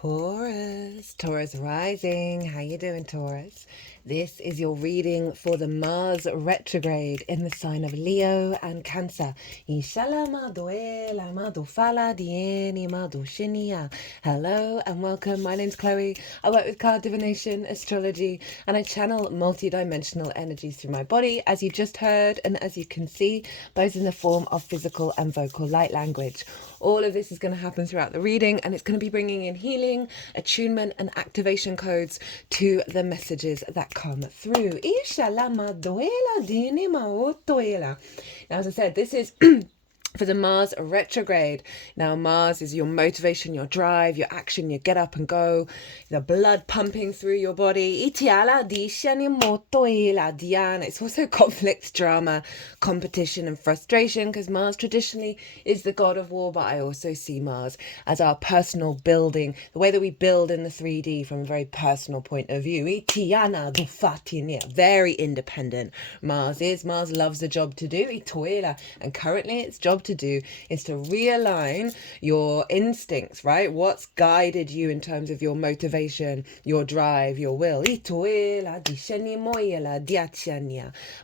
Taurus rising. How you doing, Taurus? This is your reading for the Mars retrograde in the sign of Leo and Cancer. Hello and welcome. My name's Chloe. I work with card divination, astrology, and I channel multi-dimensional energies through my body, as you just heard, and as you can see, both in the form of physical and vocal light language. All of this is going to happen throughout the reading, and it's going to be bringing in healing, attunement, and activation codes to the messages that come through. Now, as I said, this is for the Mars retrograde. Now, Mars is your motivation, your drive, your action, your get up and go, the blood pumping through your body. It's also conflict, drama, competition, and frustration, because Mars traditionally is the god of war, but I also see Mars as our personal building, the way that we build in the 3D from a very personal point of view. Very independent Mars is. Mars loves a job to do, and currently its job to do is to realign your instincts, right? What's guided you in terms of your motivation, your drive, your will.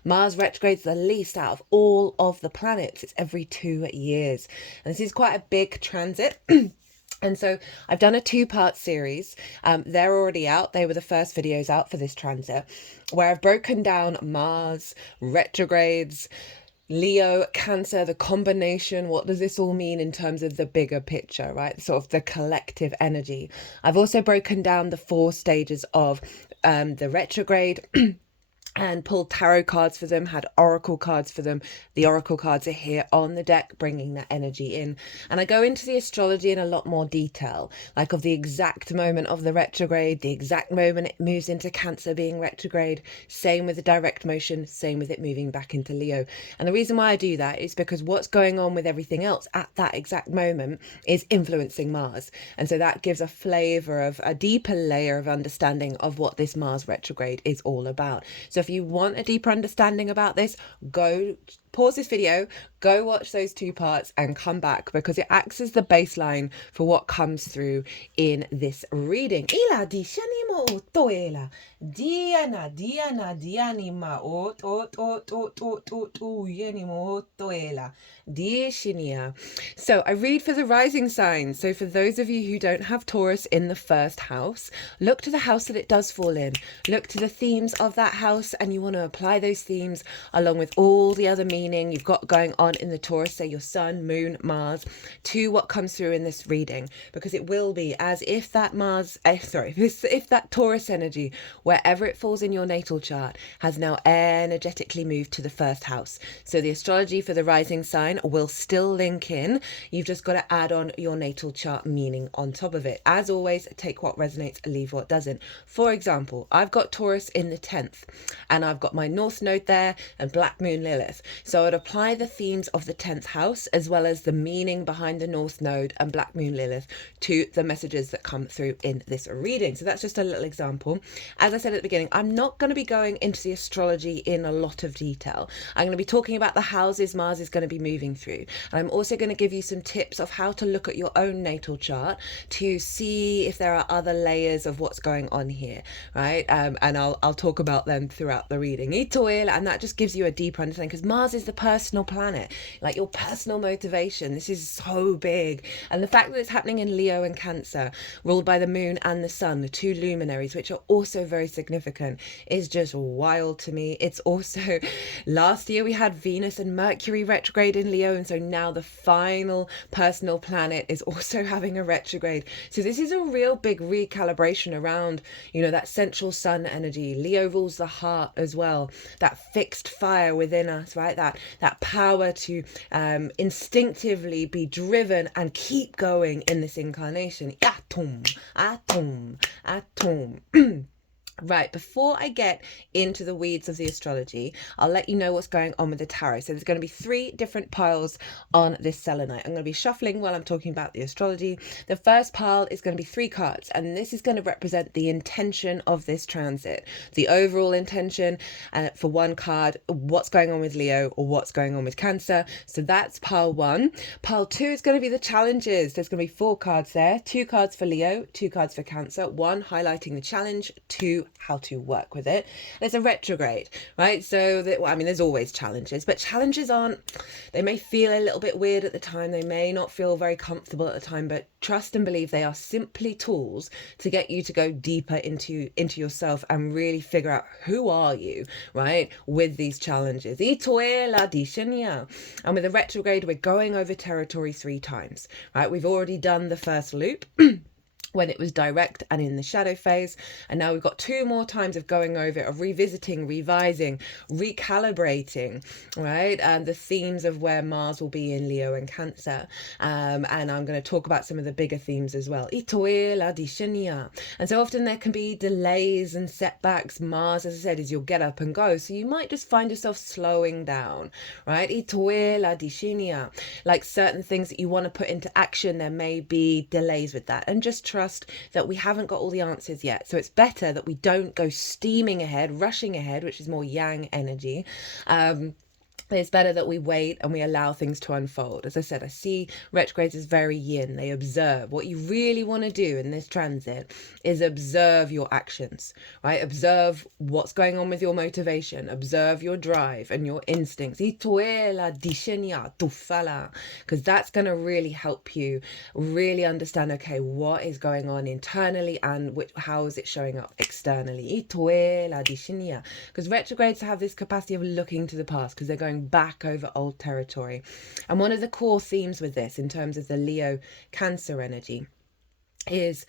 Mars retrogrades the least out of all of the planets. It's every 2 years. And this is quite a big transit. And so I've done a 2-part series. They're already out. They were the first videos out for this transit, where I've broken down Mars, retrogrades, Leo, Cancer, the combination. What does this all mean in terms of the bigger picture, right? Sort of the collective energy. I've also broken down the 4 stages of the retrograde and pulled tarot cards for them, had oracle cards for them. The oracle cards are here on the deck, bringing that energy in. And I go into the astrology in a lot more detail, like of the exact moment of the retrograde, the exact moment it moves into Cancer being retrograde, same with the direct motion, same with it moving back into Leo. And the reason why I do that is because what's going on with everything else at that exact moment is influencing Mars. And so that gives a flavor of a deeper layer of understanding of what this Mars retrograde is all about. So if you want a deeper understanding about this, go pause this video, go watch those 2 parts and come back, because it acts as the baseline for what comes through in this reading. So I read for the rising signs. So for those of you who don't have Taurus in the first house, look to the house that it does fall in. Look to the themes of that house, and you want to apply those themes along with all the other meaning you've got going on in the Taurus, say your Sun, Moon, Mars, to what comes through in this reading, because it will be as if that if that Taurus energy, wherever it falls in your natal chart, has now energetically moved to the first house. So the astrology for the rising sign will still link in. You've just got to add on your natal chart meaning on top of it. As always, take what resonates, leave what doesn't. For example, I've got Taurus in the 10th, and I've got my North Node there and Black Moon Lilith. So I'd apply the themes of the 10th house, as well as the meaning behind the North Node and Black Moon Lilith, to the messages that come through in this reading. So that's just a little example. As I said at the beginning, I'm not going to be going into the astrology in a lot of detail. I'm going to be talking about the houses Mars is going to be moving through. And I'm also going to give you some tips of how to look at your own natal chart to see if there are other layers of what's going on here, right? And I'll talk about them throughout the reading. And that just gives you a deeper understanding, because Mars is the personal planet, like your personal motivation. This is so big. And the fact that it's happening in Leo and Cancer, ruled by the Moon and the Sun, the 2 luminaries, which are also very significant, is just wild to me. It's also, last year we had Venus and Mercury retrograde in Leo, and so now the final personal planet is also having a retrograde. So this is a real big recalibration around, that central Sun energy. Leo rules the heart as well, that fixed fire within us, right? That power to instinctively be driven and keep going in this incarnation. Atom. Right, before I get into the weeds of the astrology, I'll let you know what's going on with the tarot. So there's going to be 3 different piles on this selenite. I'm going to be shuffling while I'm talking about the astrology. The first pile is going to be 3 cards, and this is going to represent the intention of this transit, the overall intention. For one card, what's going on with Leo or what's going on with Cancer. So that's pile 1. Pile 2 is going to be the challenges. There's going to be 4 cards there, 2 cards for Leo, 2 cards for Cancer, 1 highlighting the challenge, 2 how to work with it. There's a retrograde, right? So there's always challenges, but challenges they may feel a little bit weird at the time, they may not feel very comfortable at the time, but trust and believe they are simply tools to get you to go deeper into yourself and really figure out who are you, right, with these challenges. And with the retrograde, we're going over territory 3 times, right? We've already done the first loop when it was direct and in the shadow phase, and now we've got 2 more times of going over it, of revisiting, revising, recalibrating, right, and the themes of where Mars will be in Leo and Cancer, and I'm going to talk about some of the bigger themes as well. And so often there can be delays and setbacks. Mars, as I said, is your get up and go, so you might just find yourself slowing down, right? Like certain things that you want to put into action, there may be delays with that, and just trust that we haven't got all the answers yet. So it's better that we don't go steaming ahead, rushing ahead, which is more yang energy. It's better that we wait and we allow things to unfold. As I said, I see retrogrades as very yin. They observe. What you really want to do in this transit is observe your actions, right? Observe what's going on with your motivation. Observe your drive and your instincts. Because that's going to really help you really understand, okay, what is going on internally and how is it showing up externally. Because retrogrades have this capacity of looking to the past, because they're going back over old territory. And one of the core themes with this, in terms of the Leo Cancer energy, is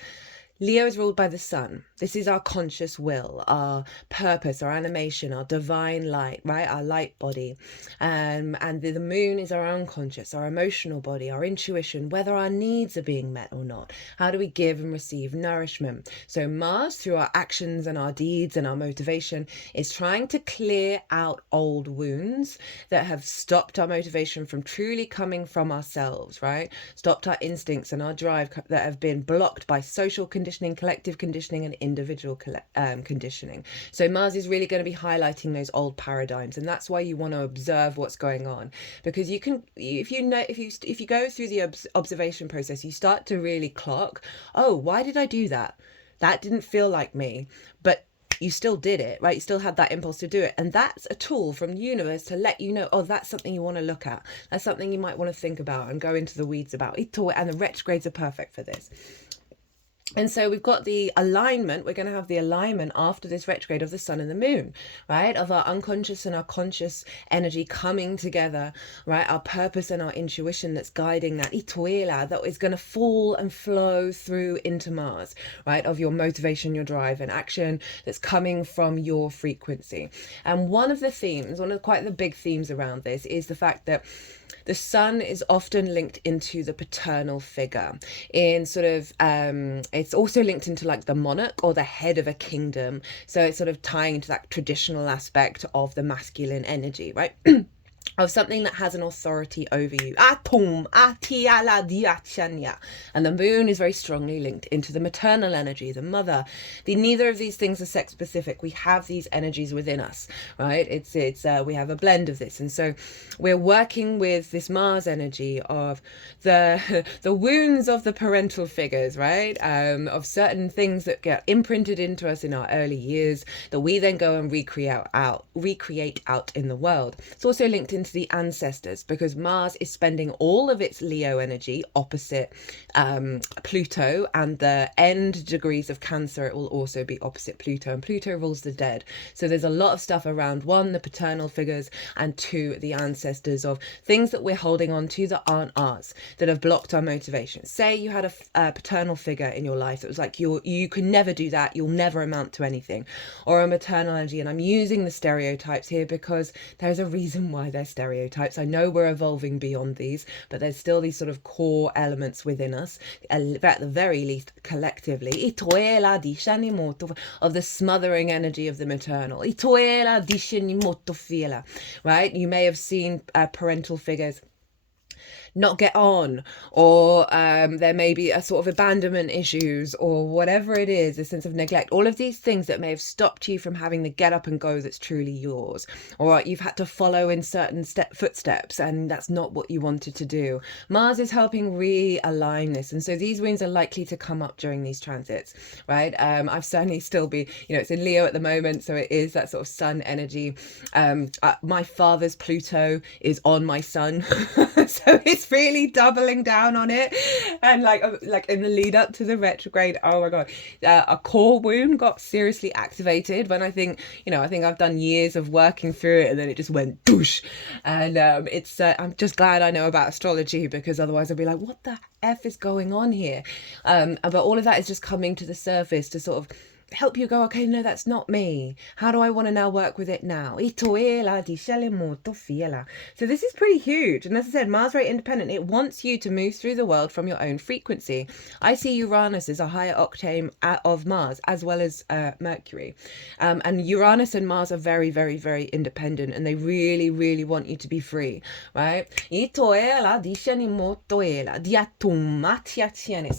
Leo is ruled by the sun. This is our conscious will, our purpose, our animation, our divine light, right? Our light body. And the moon is our unconscious, our emotional body, our intuition, whether our needs are being met or not. How do we give and receive nourishment? So Mars, through our actions and our deeds and our motivation, is trying to clear out old wounds that have stopped our motivation from truly coming from ourselves, right? Stopped our instincts and our drive that have been blocked by social conditioning, collective conditioning, and individual conditioning. So Mars is really going to be highlighting those old paradigms, and that's why you want to observe what's going on, because you can, if you go through the observation process, you start to really clock, oh, why did I do that? That didn't feel like me, but you still did it, right? You still had that impulse to do it. And that's a tool from the universe to let you know, oh, that's something you want to look at. That's something you might want to think about and go into the weeds about. And the retrogrades are perfect for this. And so we've got the alignment. We're going to have the alignment after this retrograde of the sun and the moon, right? Of our unconscious and our conscious energy coming together, right? Our purpose and our intuition that's guiding that ituela that is going to fall and flow through into Mars, right? Of your motivation, your drive and action that's coming from your frequency. And one of the themes, one of quite the big themes around this is the fact that the sun is often linked into the paternal figure in sort of, it's also linked into like the monarch or the head of a kingdom. So it's sort of tying into that traditional aspect of the masculine energy, right? Of something that has an authority over you. And the moon is very strongly linked into the maternal energy, the mother. Neither of these things are sex specific. We have these energies within us, right? We have a blend of this. And so we're working with this Mars energy of the wounds of the parental figures, right? Of certain things that get imprinted into us in our early years that we then go and recreate out in the world. It's also linked into the ancestors, because Mars is spending all of its Leo energy opposite Pluto, and the end degrees of Cancer, it will also be opposite Pluto, and Pluto rules the dead. So there's a lot of stuff around, 1, the paternal figures, and 2, the ancestors, of things that we're holding on to that aren't ours, that have blocked our motivation. Say you had a paternal figure in your life that was like, you can never do that, you'll never amount to anything, or a maternal energy, and I'm using the stereotypes here because there's a reason why they're stereotypes. I know we're evolving beyond these, but there's still these sort of core elements within us, at the very least collectively, of the smothering energy of the maternal. Right? You may have seen parental figures not get on, or there may be a sort of abandonment issues, or whatever it is, a sense of neglect, all of these things that may have stopped you from having the get up and go that's truly yours, or you've had to follow in certain footsteps and that's not what you wanted to do. Mars is helping realign this, and so these wounds are likely to come up during these transits, right? I've certainly still be, it's in Leo at the moment, so it is that sort of sun energy. My father's Pluto is on my sun so it's really doubling down on it, and like in the lead up to the retrograde, oh my god, a core wound got seriously activated when I think I've done years of working through it, and then it just went doosh, and it's I'm just glad I know about astrology, because otherwise I'd be like, what the F is going on here? But all of that is just coming to the surface to sort of help you go, okay, no, that's not me. How do I want to now work with it now? So this is pretty huge. And as I said, Mars very independent. It wants you to move through the world from your own frequency. I see Uranus as a higher octane of Mars, as well as Mercury. And Uranus and Mars are very, very, very independent, and they really, really want you to be free, right? So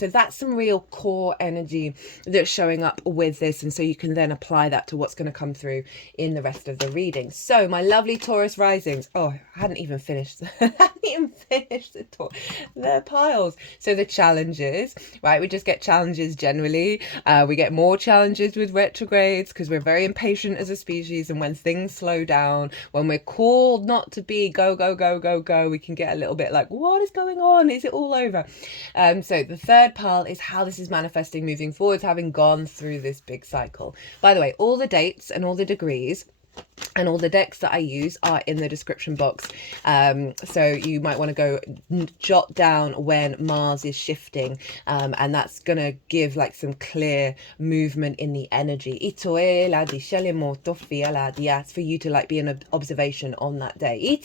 that's some real core energy that's showing up with this, and so you can then apply that to what's going to come through in the rest of the reading. So my lovely Taurus risings, I hadn't even finished the piles. So the challenges, right? We just get challenges generally. We get more challenges with retrogrades because we're very impatient as a species, and when things slow down, when we're called not to be go, we can get a little bit like, what is going on? Is it all over? So the third pile is how this is manifesting moving forwards, having gone through this big cycle. By the way, all the dates and all the degrees and all the decks that I use are in the description box. So you might want to go jot down when Mars is shifting, and that's going to give like some clear movement in the energy. It's for you to like be an observation on that day.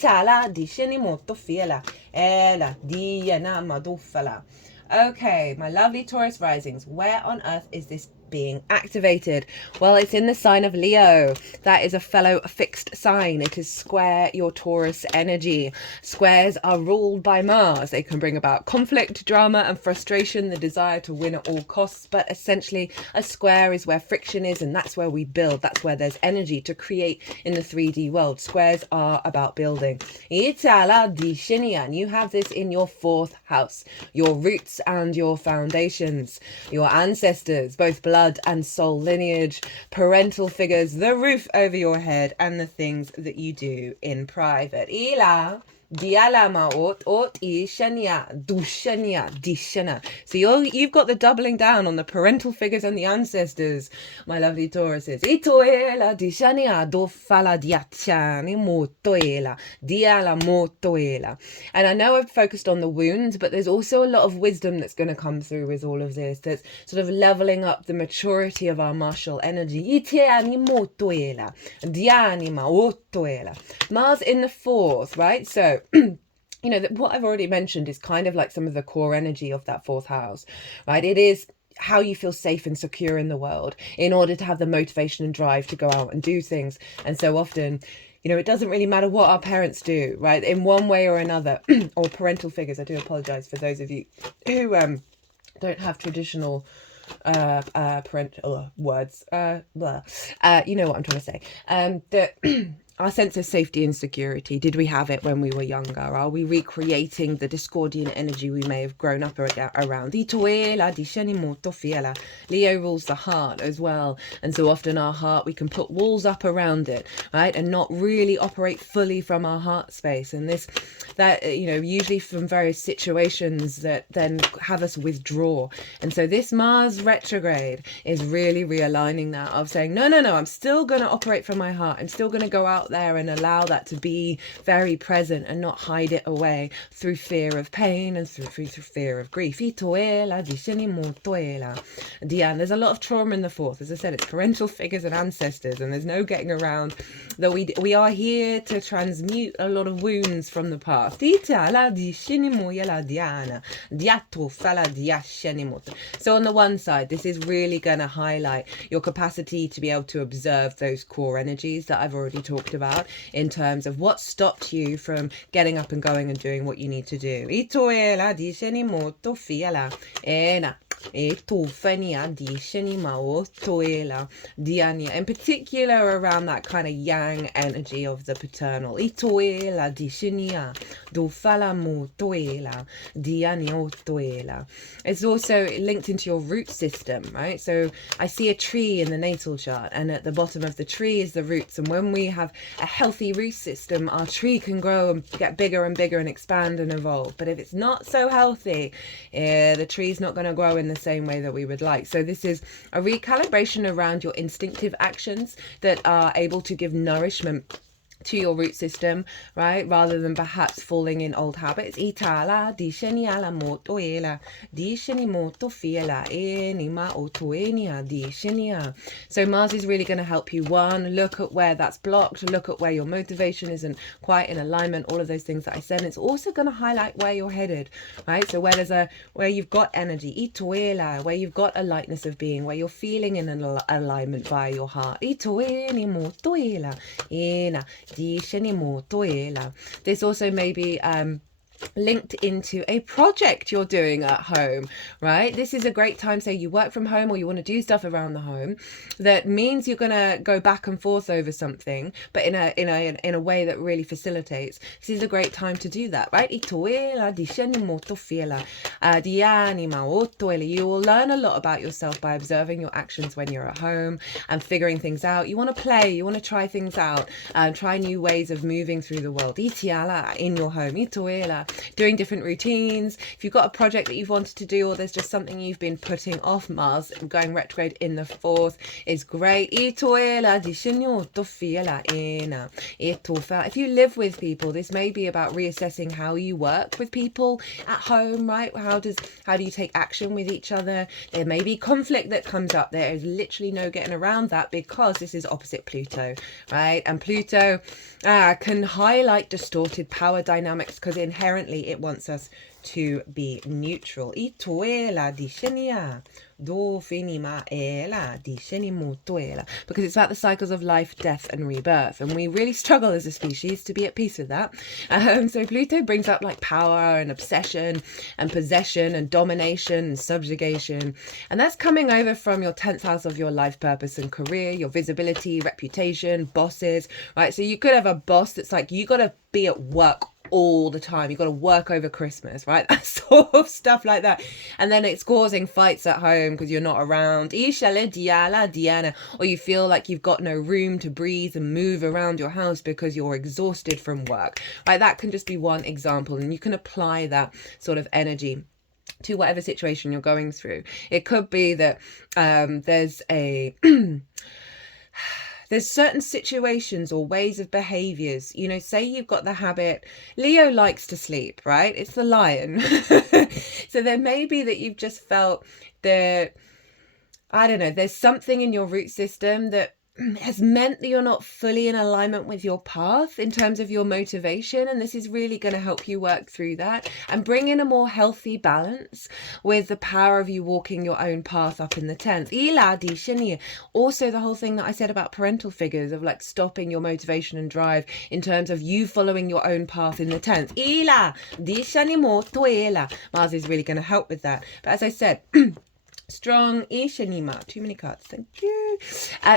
Okay, my lovely Taurus risings, where on earth is this being activated? Well, it's in the sign of Leo. That is a fellow fixed sign. It is square your Taurus energy. Squares are ruled by Mars. They can bring about conflict, drama and frustration, the desire to win at all costs, but essentially a square is where friction is, and that's where we build. That's where there's energy to create in the 3D world. Squares are about building. You have this in your 4th house, your roots and your foundations, your ancestors, both blood and soul lineage, parental figures, the roof over your head, and the things that you do in private. So you've got the doubling down on the parental figures and the ancestors, my lovely Tauruses. And I know I've focused on the wounds, but there's also a lot of wisdom that's going to come through with all of this, that's sort of leveling up the maturity of our martial energy. Mars in the 4th, right? So what I've already mentioned is kind of like some of the core energy of that 4th house, right? It is how you feel safe and secure in the world in order to have the motivation and drive to go out and do things. And so often, it doesn't really matter what our parents do, right? In one way or another, or parental figures. I do apologize for those of you who don't have traditional parental words. You know what I'm trying to say. That our sense of safety and security, did we have it when we were younger? Are we recreating the Discordian energy we may have grown up around? Leo rules the heart as well, and so often our heart, we can put walls up around it, right, and not really operate fully from our heart space, and usually from various situations that then have us withdraw. And so this Mars retrograde is really realigning that, of saying, no, I'm still going to operate from my heart. I'm still going to go out there and allow that to be very present and not hide it away through fear of pain and through fear of grief. There's a lot of trauma in the fourth. As I said, it's parental figures and ancestors, and there's no getting around that we are here to transmute a lot of wounds from the past. So on the one side, this is really going to highlight your capacity to be able to observe those core energies that I've already talked about in terms of what stopped you from getting up and going and doing what you need to do. In particular around that kind of yang energy of the paternal. It's also linked into your root system, right? So I see a tree in the natal chart, and at the bottom of the tree is the roots, and when we have a healthy root system, our tree can grow and get bigger and bigger and expand and evolve. But if it's not so healthy, the tree's not going to grow in the same way that we would like. So this is a recalibration around your instinctive actions that are able to give nourishment to your root system, right, rather than perhaps falling in old habits. So Mars is really going to help you, one, look at where that's blocked, look at where your motivation isn't quite in alignment, all of those things that I said. And it's also going to highlight where you're headed, right? So where you've got energy, where you've got a lightness of being, where you're feeling in an alignment via your heart. This also may be linked into a project you're doing at home, right? This is a great time, say you work from home or you want to do stuff around the home that means you're going to go back and forth over something, but in a way that really facilitates. This is a great time to do that, right? You will learn a lot about yourself by observing your actions when you're at home and figuring things out. You want to play, you want to try things out, try new ways of moving through the world in your home, doing different routines. If you've got a project that you've wanted to do, or there's just something you've been putting off, Mars going retrograde in the fourth is great. If you live with people, this may be about reassessing how you work with people at home, right? How do you take action with each other? There may be conflict that comes up. There is literally no getting around that because this is opposite Pluto, right? And Pluto can highlight distorted power dynamics because inherently it wants us to be neutral. Because it's about the cycles of life, death and rebirth, and we really struggle as a species to be at peace with that. So Pluto brings up like power and obsession and possession and domination and subjugation, and that's coming over from your 10th house of your life purpose and career, your visibility, reputation, bosses, right? So you could have a boss that's like, you got to be at work all the time, you got to work over Christmas, right? That sort of stuff like that, and then it's causing fights at home because you're not around, or you feel like you've got no room to breathe and move around your house because you're exhausted from work, right? That can just be one example, and you can apply that sort of energy to whatever situation you're going through. It could be that there's certain situations or ways of behaviors, say you've got the habit, Leo likes to sleep, right? It's the lion. So there may be that you've just felt that, I don't know, there's something in your root system that has meant that you're not fully in alignment with your path in terms of your motivation, and this is really going to help you work through that and bring in a more healthy balance with the power of you walking your own path up in the 10th. Also the whole thing that I said about parental figures, of like stopping your motivation and drive in terms of you following your own path in the 10th. Mars is really going to help with that. But as I said, strong Ishanima, too many cards, thank you.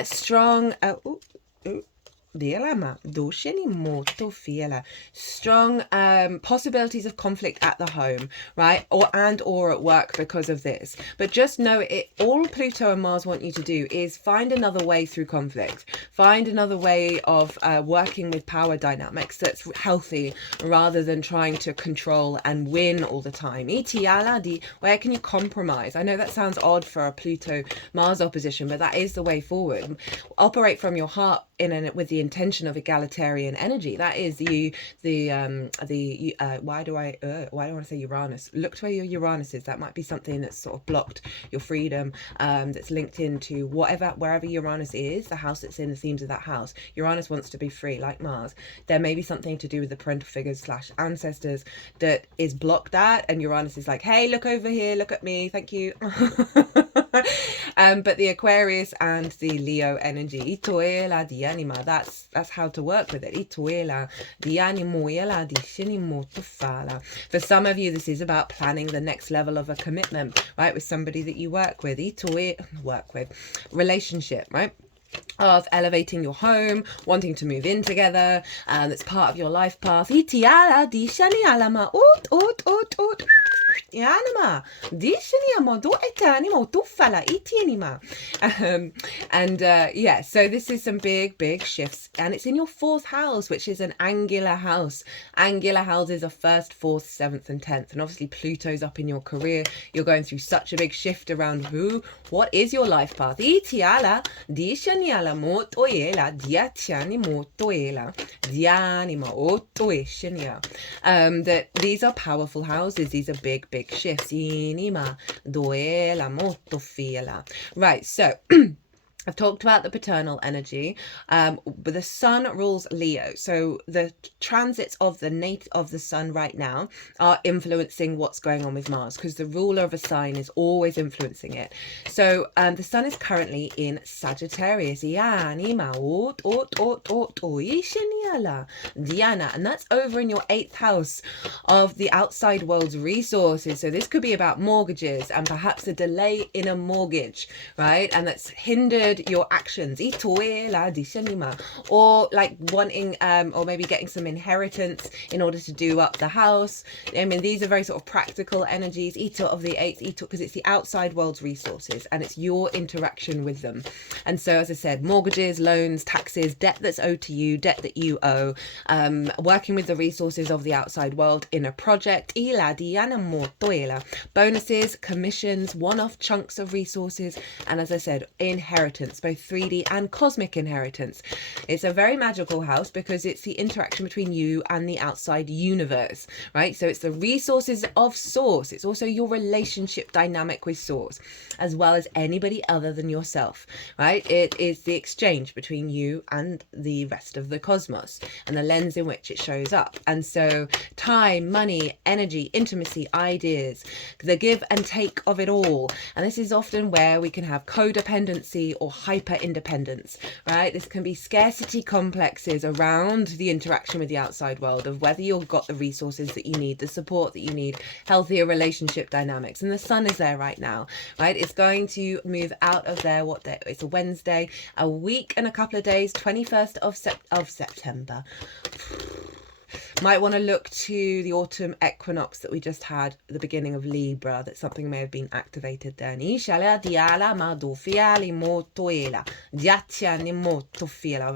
Strong strong possibilities of conflict at the home, right, or at work because of this. But just know it, all Pluto and Mars want you to do is find another way through conflict, find another way of working with power dynamics that's healthy rather than trying to control and win all the time. Where can you compromise? I know that sounds odd for a Pluto Mars opposition, but that is the way forward. Operate from your heart with the intention of egalitarian energy. That is why do I want to say Uranus? Look to where your Uranus is. That might be something that's sort of blocked your freedom, that's linked into wherever Uranus is, the house that's in, the themes of that house. Uranus wants to be free, like Mars. There may be something to do with the parental figures / ancestors that is blocked at, and Uranus is like, hey, look over here, look at me, thank you. But the Aquarius and the Leo energy, itoela di anima, that's how to work with it. Itoela di animoela di shinimotofala. For some of you, this is about planning the next level of a commitment, right, with somebody that you work with. Relationship, right? Of elevating your home, wanting to move in together, that's part of your life path. Itiala di shani alama ut yanima di shani amado etanimo tufala itianima. Yeah, so this is some big shifts, and it's in your 4th house, which is an angular house. Angular houses are 1st, 4th, 7th and 10th, and obviously Pluto's up in your career. You're going through such a big shift around what is your life path. Itiala di shani alama otoela diatiani motoela dianima otoeshania. That these are powerful houses. These are big shifts. Inima doela motofiela. Right, so I've talked about the paternal energy, but the sun rules Leo. So the transits of the sun right now are influencing what's going on with Mars, because the ruler of a sign is always influencing it. So the sun is currently in Sagittarius, Diana, and that's over in your 8th house of the outside world's resources. So this could be about mortgages and perhaps a delay in a mortgage, right? And that's hindered your actions, or like wanting or maybe getting some inheritance in order to do up the house. I mean, these are very sort of practical energies. Ito of the 8th, Ito, because it's the outside world's resources and it's your interaction with them. And so, as I said, mortgages, loans, taxes, debt that's owed to you, debt that you owe, working with the resources of the outside world in a project, bonuses, commissions, one-off chunks of resources, and as I said, inheritance, both 3D and cosmic inheritance. It's a very magical house because it's the interaction between you and the outside universe, right? So it's the resources of Source. It's also your relationship dynamic with Source, as well as anybody other than yourself, right? It is the exchange between you and the rest of the cosmos and the lens in which it shows up. And so time, money, energy, intimacy, ideas, the give and take of it all. And this is often where we can have codependency or hyper independence, right? This can be scarcity complexes around the interaction with the outside world, of whether you've got the resources that you need, the support that you need, healthier relationship dynamics. And the sun is there right now, right? It's going to move out of there. What day? It's a Wednesday, a week and a couple of days, 21st of September. Might want to look to the autumn equinox that we just had at the beginning of Libra, that something may have been activated there.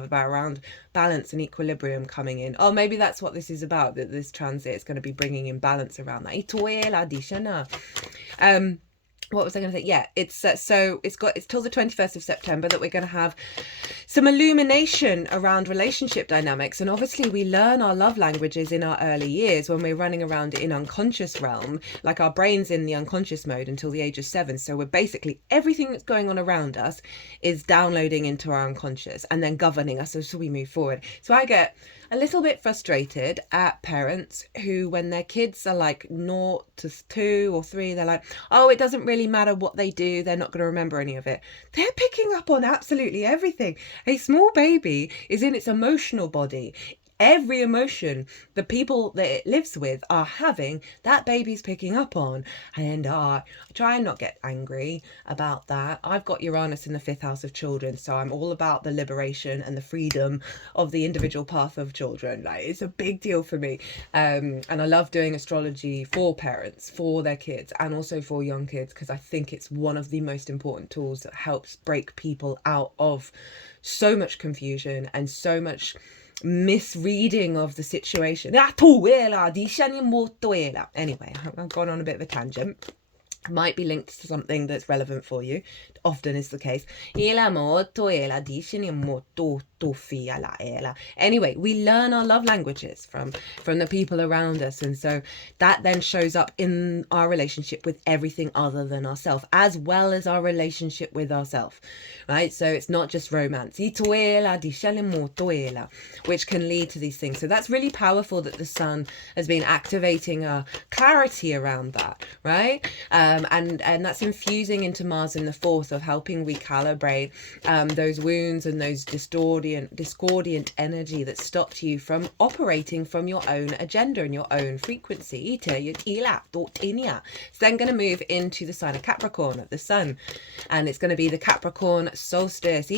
About around balance and equilibrium coming in. Oh, maybe that's what this is about, that this transit is going to be bringing in balance around that. What was I going to say? Yeah, it's so it's till the 21st of September that we're going to have some illumination around relationship dynamics. And obviously we learn our love languages in our early years when we're running around in unconscious realm, like our brain's in the unconscious mode until the age of 7. So we're basically, everything that's going on around us is downloading into our unconscious and then governing us as we move forward. So I get a little bit frustrated at parents who, when their kids are like 0 to 2 or 3, they're like, oh, it doesn't really matter what they do, they're not going to remember any of it. They're picking up on absolutely everything. A small baby is in its emotional body. Every emotion the people that it lives with are having, that baby's picking up on. And I try and not get angry about that. I've got Uranus in the 5th house of children, so I'm all about the liberation and the freedom of the individual path of children. Like, it's a big deal for me. And I love doing astrology for parents, for their kids, and also for young kids, because I think it's one of the most important tools that helps break people out of so much confusion and so much misreading of the situation. Anyway, I've gone on a bit of a tangent. Might be linked to something that's relevant for you. Often is the case. Anyway, we learn our love languages from the people around us, and so that then shows up in our relationship with everything other than ourselves, as well as our relationship with ourselves, right? So it's not just romance, which can lead to these things. So that's really powerful that the sun has been activating a clarity around that, right? And that's infusing into Mars in the fourth of helping recalibrate those wounds and those discordant energy that stopped you from operating from your own agenda and your own frequency. It's then going to move into the sign of Capricorn of the sun, and it's going to be the Capricorn solstice. For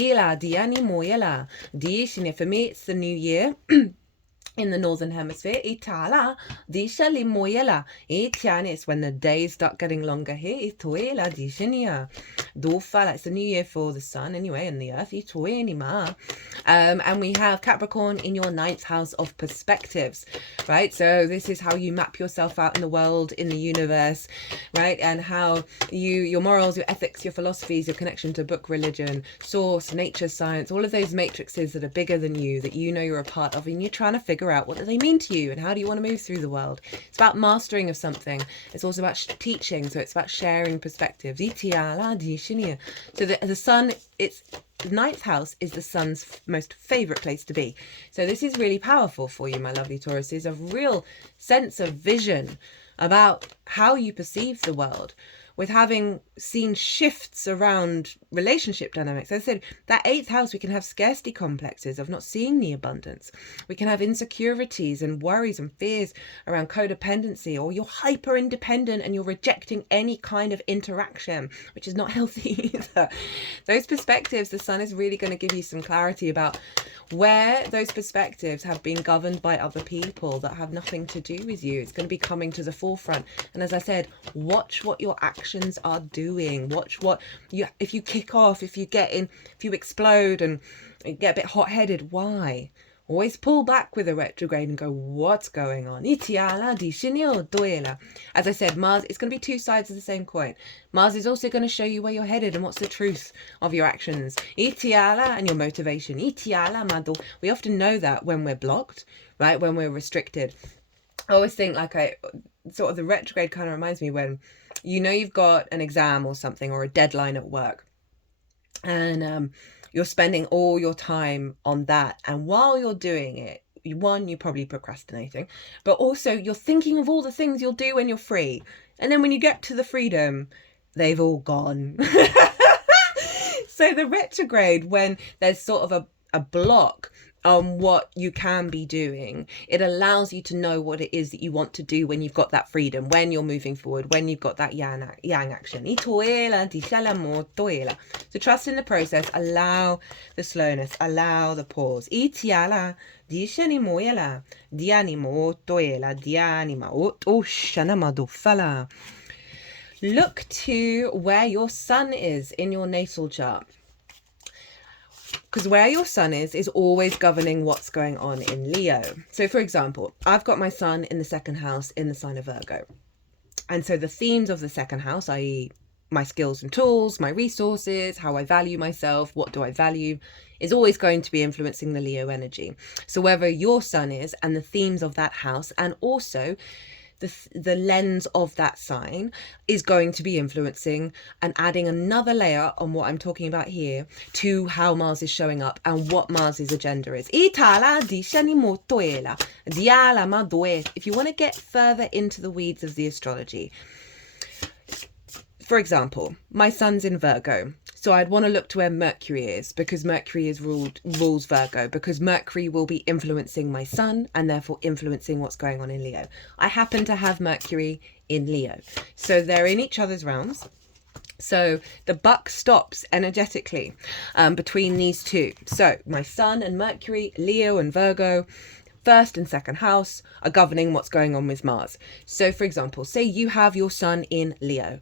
me, it's the new year. In the northern hemisphere, it's when the days start getting longer here. It's the new year for the sun anyway, and the earth. And we have Capricorn in your ninth house of perspectives, right? So this is how you map yourself out in the world, in the universe, right? And how your morals, your ethics, your philosophies, your connection to book, religion, source, nature, science, all of those matrices that are bigger than you, that you know you're a part of, and you're trying to figure out what do they mean to you and how do you want to move through the world. It's about mastering of something. It's also about teaching, so it's about sharing perspectives. So the sun, the ninth house is the sun's most favorite place to be. So this is really powerful for you, my lovely Tauruses, a real sense of vision about how you perceive the world, with having seen shifts around relationship dynamics. As I said, that eighth house, we can have scarcity complexes of not seeing the abundance. We can have insecurities and worries and fears around codependency, or you're hyper independent and you're rejecting any kind of interaction, which is not healthy either. Those perspectives, the sun is really going to give you some clarity about where those perspectives have been governed by other people that have nothing to do with you. It's going to be coming to the forefront. And as I said, watch what your actions are doing. Watch what if you kick off, if you explode and get a bit hot-headed, why? Always pull back with a retrograde and go, what's going on? As I said, Mars, it's going to be two sides of the same coin. Mars is also going to show you where you're headed and what's the truth of your actions. And your motivation. We often know that when we're blocked, right? When we're restricted. I always think sort of the retrograde kind of reminds me when you've got an exam or something, or a deadline at work, and you're spending all your time on that, and while you're doing it, you're probably procrastinating, but also you're thinking of all the things you'll do when you're free, and then when you get to the freedom, they've all gone. So the retrograde, when there's sort of a block on what you can be doing, it allows you to know what it is that you want to do when you've got that freedom, when you're moving forward, when you've got that yang action. So trust in the process, allow the slowness, allow the pause. Look to where your sun is in your natal chart. Because where your sun is always governing what's going on in Leo. So for example, I've got my sun in the second house in the sign of Virgo. And so the themes of the second house, i.e. my skills and tools, my resources, how I value myself, what do I value, is always going to be influencing the Leo energy. So wherever your sun is and the themes of that house, and also the lens of that sign, is going to be influencing and adding another layer on what I'm talking about here to how Mars is showing up and what Mars's agenda is. If you want to get further into the weeds of the astrology, for example, my sun's in Virgo. So I'd want to look to where Mercury is, because Mercury rules Virgo, because Mercury will be influencing my sun and therefore influencing what's going on in Leo. I happen to have Mercury in Leo. So they're in each other's realms. So the buck stops energetically between these two. So my sun and Mercury, Leo and Virgo, first and second house, are governing what's going on with Mars. So for example, say you have your sun in Leo.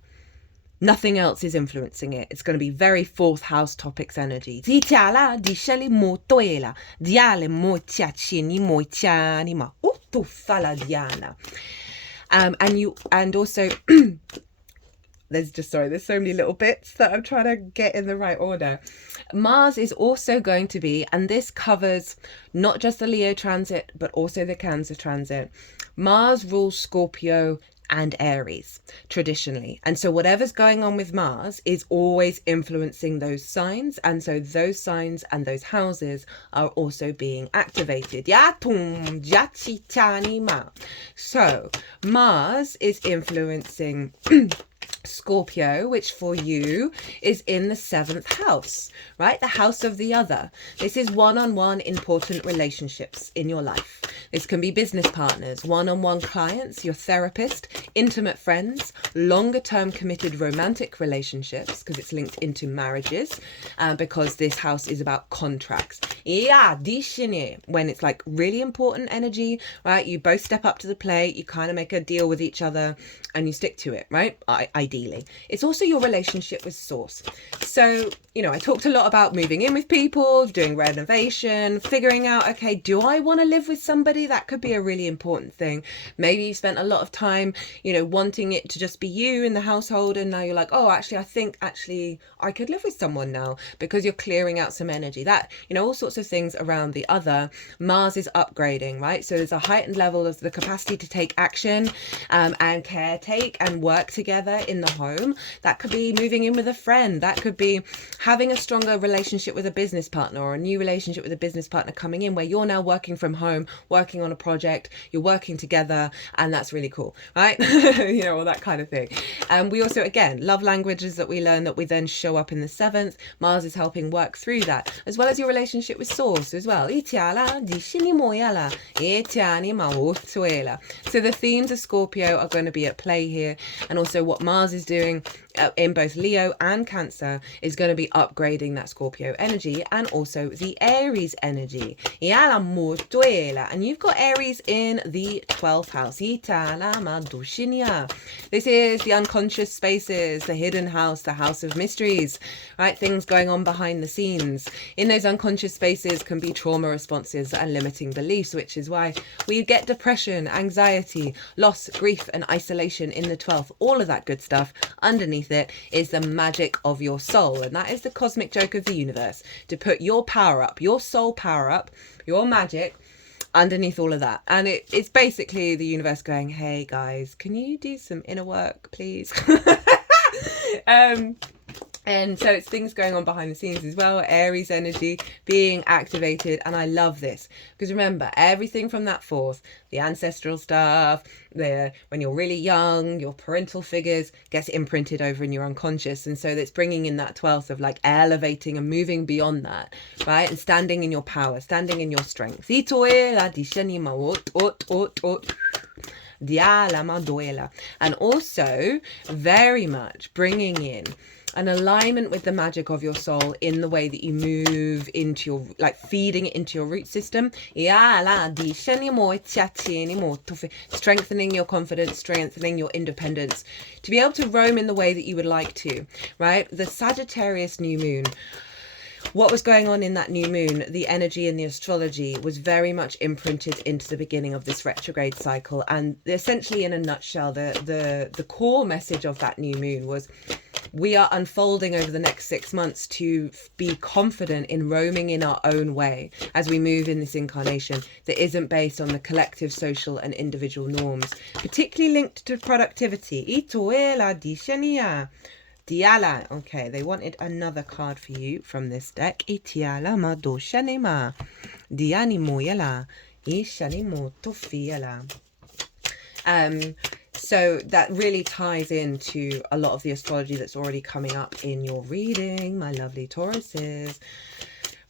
Nothing else is influencing it. It's going to be very fourth house topics energy. And also there's so many little bits that I'm trying to get in the right order. Mars is also going to be, and this covers not just the Leo transit, but also the Cancer transit. Mars rules Scorpio and Aries traditionally. And so whatever's going on with Mars is always influencing those signs. And so those signs and those houses are also being activated. So Mars is influencing Scorpio, which for you is in the 7th house, right? The house of the other. This is one-on-one important relationships in your life. This can be business partners, one-on-one clients, your therapist, intimate friends, longer-term committed romantic relationships, because it's linked into marriages, because this house is about contracts. When it's like really important energy, right? You both step up to the plate, you kind of make a deal with each other and you stick to it, right? Ideally. It's also your relationship with source. So, you know, I talked a lot about moving in with people, doing renovation, figuring out, okay, do I want to live with somebody? That could be a really important thing. Maybe you spent a lot of time, you know, wanting it to just be you in the household, and now you're like, oh, I think I could live with someone now, because you're clearing out some energy. That, you know, all sorts of things around the other. Mars is upgrading, right? So there's a heightened level of the capacity to take action and caretake and work together in the home. That could be moving in with a friend. That could be having a stronger relationship with a business partner, or a new relationship with a business partner coming in, where you're now working from home, working on a project, you're working together, and that's really cool, right? You know, all that kind of thing. And we also, again, love languages that we learn that we then show up in the 7th. Mars is helping work through that, as well as your relationship with source as well. So the themes of Scorpio are going to be at play here, and also what Mars is doing in both Leo and Cancer is going to be upgrading that Scorpio energy, and also the Aries energy. And you've got Aries in the 12th house. This is the unconscious spaces, the hidden house, the house of mysteries, right? Things going on behind the scenes. In those unconscious spaces can be trauma responses and limiting beliefs, which is why we get depression, anxiety, loss, grief, and isolation in the 12th. All of that good stuff. Underneath it is the magic of your soul, and that is the cosmic joke of the universe, to put your power up, your soul power up, your magic underneath all of that. And it's basically the universe going, hey guys, can you do some inner work, please? And so it's things going on behind the scenes as well. Aries energy being activated. And I love this, because remember, everything from that 4th, the ancestral stuff, when you're really young, your parental figures gets imprinted over in your unconscious. And so that's bringing in that 12th of like elevating and moving beyond that, right? And standing in your power, standing in your strength. And also very much bringing in an alignment with the magic of your soul in the way that you move into your, like feeding it into your root system. Strengthening your confidence, strengthening your independence, to be able to roam in the way that you would like to, right? The Sagittarius new moon, what was going on in that new moon, the energy in the astrology was very much imprinted into the beginning of this retrograde cycle. And essentially, in a nutshell, the core message of that new moon was, we are unfolding over the next 6 months to be confident in roaming in our own way as we move in this incarnation that isn't based on the collective, social and individual norms, particularly linked to productivity. Diala. Okay, they wanted another card for you from this deck. Itiala madoshanema. Dianimoyala. Ishanimo tofiala. So that really ties into a lot of the astrology that's already coming up in your reading, my lovely Tauruses.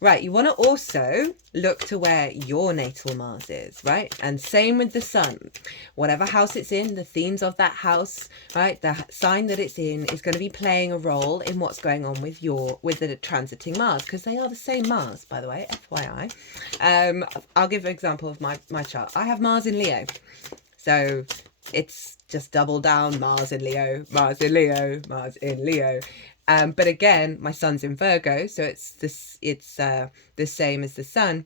Right, you want to also look to where your natal Mars is, right? And same with the Sun. Whatever house it's in, the themes of that house, right? The sign that it's in is going to be playing a role in what's going on with the transiting Mars, because they are the same Mars, by the way, FYI. I'll give an example of my chart. I have Mars in Leo. So it's just double down, Mars in Leo, Mars in Leo, Mars in Leo. But again, my Sun's in Virgo, so it's the same as the Sun.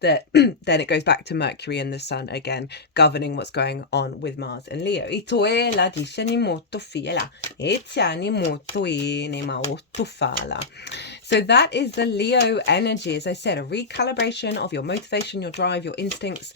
that then it goes back to Mercury and the Sun again, governing what's going on with Mars and Leo. So that is the Leo energy. As I said, a recalibration of your motivation, your drive, your instincts,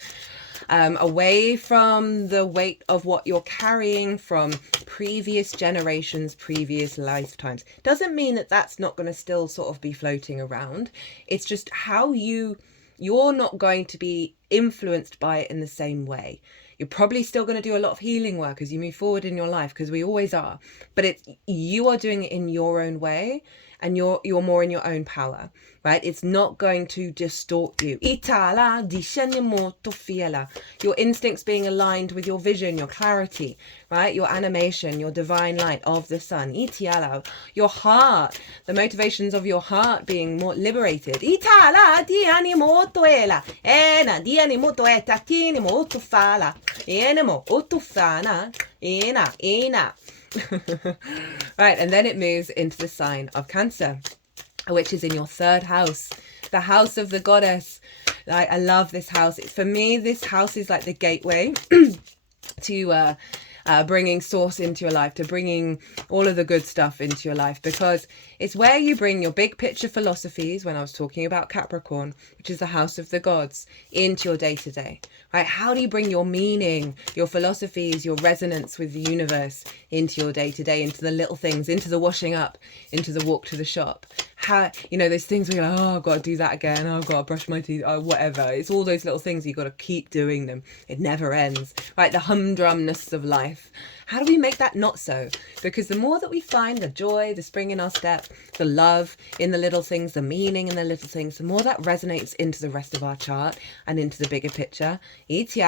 away from the weight of what you're carrying from previous generations, previous lifetimes. Doesn't mean that that's not going to still sort of be floating around. It's just how you're not going to be influenced by it in the same way. You're probably still going to do a lot of healing work as you move forward in your life, because we always are. But you are doing it in your own way, and you're more in your own power, right? It's not going to distort you. Your instincts being aligned with your vision, your clarity, right? Your animation, your divine light of the sun. Your heart, the motivations of your heart being more liberated. Right, and then it moves into the sign of Cancer, which is in your third house, the house of the goddess. I love this house. For me, this house is like the gateway to bringing source into your life, to bringing all of the good stuff into your life, because it's where you bring your big picture philosophies, when I was talking about Capricorn, which is the house of the gods, into your day-to-day, right? How do you bring your meaning, your philosophies, your resonance with the universe into your day-to-day, into the little things, into the washing up, into the walk to the shop? How, those things where you're like, oh, I've got to do that again, oh, I've got to brush my teeth, oh, whatever. It's all those little things, you've got to keep doing them. It never ends, right? The humdrumness of life. How do we make that not so? Because the more that we find the joy, the spring in our step, the love in the little things, the meaning in the little things, the more that resonates into the rest of our chart and into the bigger picture. It is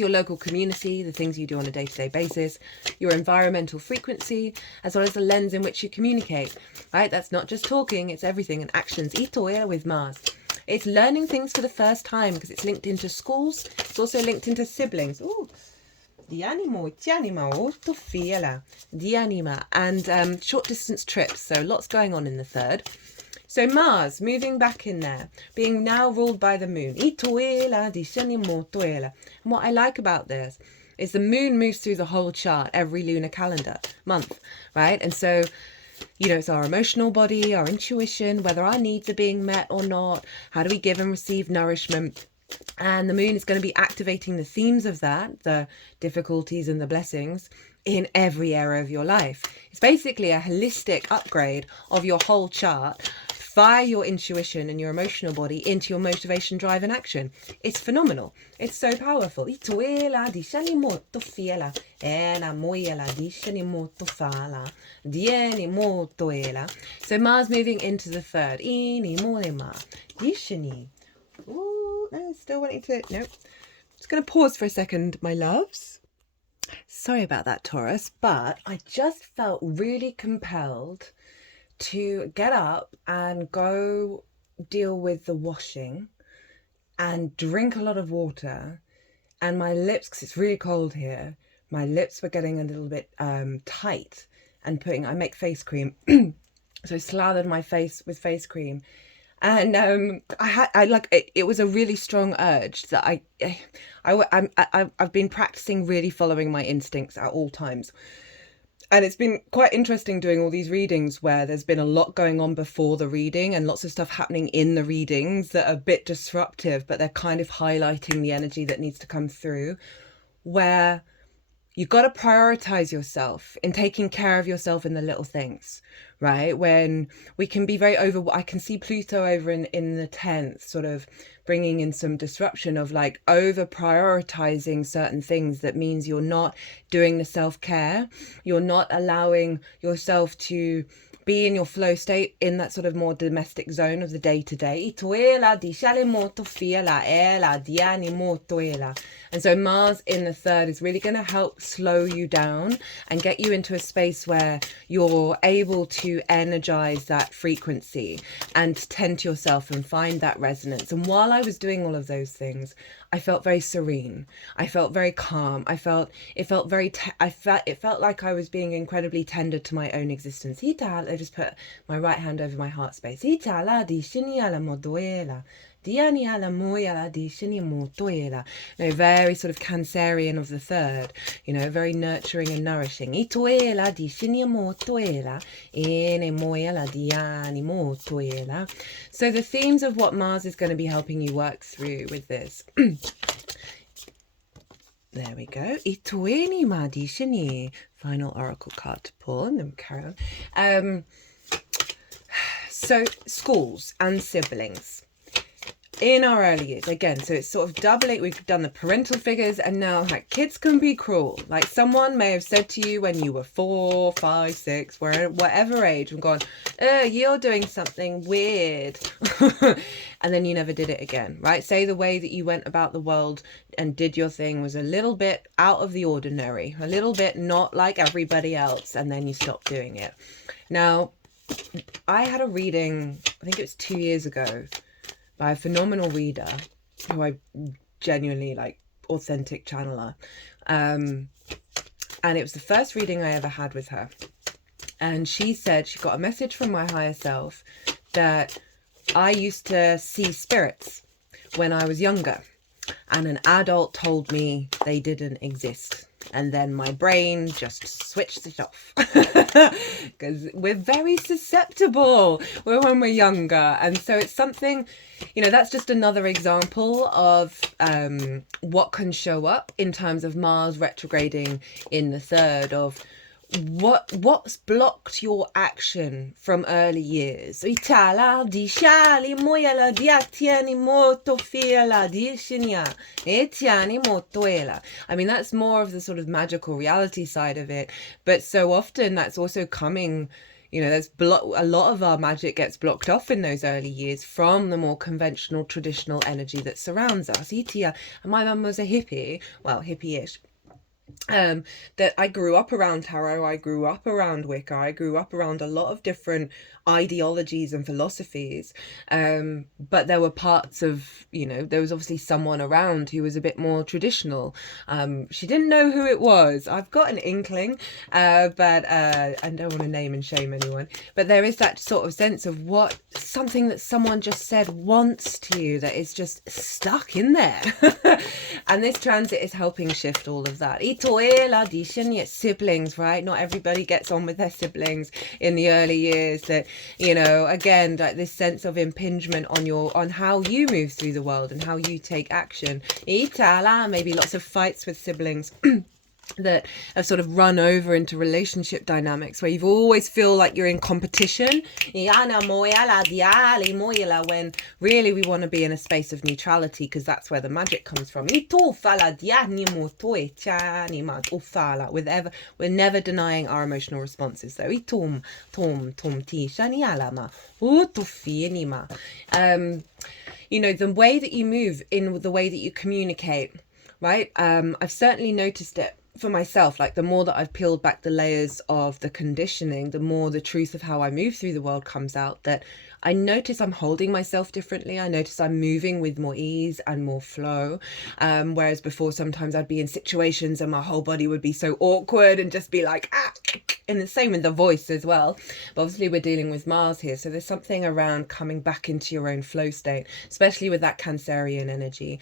your local community, the things you do on a day-to-day basis, your environmental frequency, as well as the lens in which you communicate, right? That's not just talking, it's everything, and actions. Itoela with Mars. It's learning things for the first time, because it's linked into schools. It's also linked into siblings. Ooh. Di anima, and short distance trips. So lots going on in the third. So Mars moving back in there, being now ruled by the moon. And what I like about this is the moon moves through the whole chart, every lunar calendar month, right? And so, it's our emotional body, our intuition, whether our needs are being met or not. How do we give and receive nourishment? And the moon is going to be activating the themes of that, the difficulties and the blessings, in every area of your life. It's basically a holistic upgrade of your whole chart via your intuition and your emotional body into your motivation, drive and action. It's phenomenal. It's so powerful. So Mars moving into the third. Ooh, no, still wanting to, no. Just going to pause for a second, my loves. Sorry about that, Taurus, but I just felt really compelled to get up and go deal with the washing and drink a lot of water. And my lips, because it's really cold here, my lips were getting a little bit tight, and I make face cream. So I slathered my face with face cream. And it was a really strong urge that I've been practicing really following my instincts at all times. And it's been quite interesting doing all these readings where there's been a lot going on before the reading and lots of stuff happening in the readings that are a bit disruptive, but they're kind of highlighting the energy that needs to come through, where you've got to prioritize yourself in taking care of yourself in the little things, right? When we can be very I can see Pluto over in the 10th, sort of bringing in some disruption of like over prioritizing certain things. That means you're not doing the self-care. You're not allowing yourself to be in your flow state in that sort of more domestic zone of the day-to-day. And so Mars in the third is really going to help slow you down and get you into a space where you're able to to energize that frequency and tend to yourself and find that resonance. And while I was doing all of those things, I felt very serene. I felt very calm. It felt like I was being incredibly tender to my own existence. I just put my right hand over my heart space. Very sort of Cancerian of the third, very nurturing and nourishing. So the themes of what Mars is going to be helping you work through with this. There we go. Final oracle card to pull, and then we carry on. So schools and siblings. In our early years, again, so it's sort of doubling. We've done the parental figures, and now like kids can be cruel. Like someone may have said to you when you were 4, 5, 6, whatever age, and gone, you're doing something weird. And then you never did it again, right? Say the way that you went about the world and did your thing was a little bit out of the ordinary, a little bit not like everybody else, and then you stopped doing it. Now, I had a reading, I think it was 2 years ago, by a phenomenal reader who I genuinely like, authentic channeler. And it was the first reading I ever had with her. And she said she got a message from my higher self that I used to see spirits when I was younger. And an adult told me they didn't exist. And then my brain just switched it off. Because we're very susceptible when we're younger. And so it's something, that's just another example of what can show up in terms of Mars retrograding in the third, of what's blocked your action from early years. I mean, that's more of the sort of magical reality side of it, but so often that's also coming, there's a lot of our magic gets blocked off in those early years from the more conventional traditional energy that surrounds us. And my mum was a hippie, well, hippie-ish. That I grew up around tarot, I grew up around Wicca, I grew up around a lot of different ideologies and philosophies, but there were parts of, there was obviously someone around who was a bit more traditional. She didn't know who it was. I've got an inkling, but I don't want to name and shame anyone, but there is that sort of sense of something that someone just said once to you that is just stuck in there. And this transit is helping shift all of that. Siblings, right? Not everybody gets on with their siblings in the early years. That, again, like this sense of impingement on how you move through the world and how you take action. Maybe lots of fights with siblings. That have sort of run over into relationship dynamics where you always feel like you're in competition, when really we want to be in a space of neutrality, because that's where the magic comes from. We're never denying our emotional responses though. The way that you move, in the way that you communicate, right? I've certainly noticed it for myself, like the more that I've peeled back the layers of the conditioning, the more the truth of how I move through the world comes out, that I notice I'm holding myself differently. I notice I'm moving with more ease and more flow. Whereas before, sometimes I'd be in situations and my whole body would be so awkward and just be like, and the same with the voice as well. But obviously we're dealing with Mars here. So there's something around coming back into your own flow state, especially with that Cancerian energy.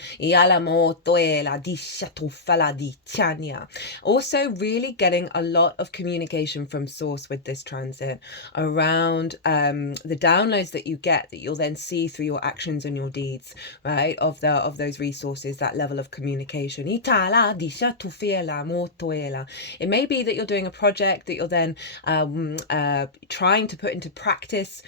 Also really getting a lot of communication from source with this transit around the downloads that you get, that you'll then see through your actions and your deeds, right, of those resources, that level of communication. It may be that you're doing a project that you're then trying to put into practice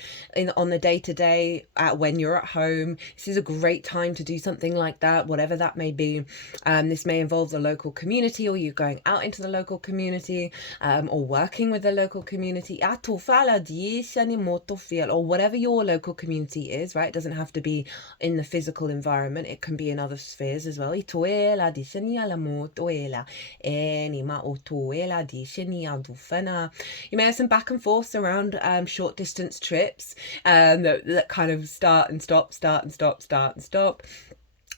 on the day-to-day when you're at home. This is a great time to do something like that, whatever that may be. This may involve the local community, or you going out into the local community or working with the local community, or whatever your local community is, right? It doesn't have to be in the physical environment. It can be in other spheres as well. You may have some back and forth around short distance trips that kind of start and stop.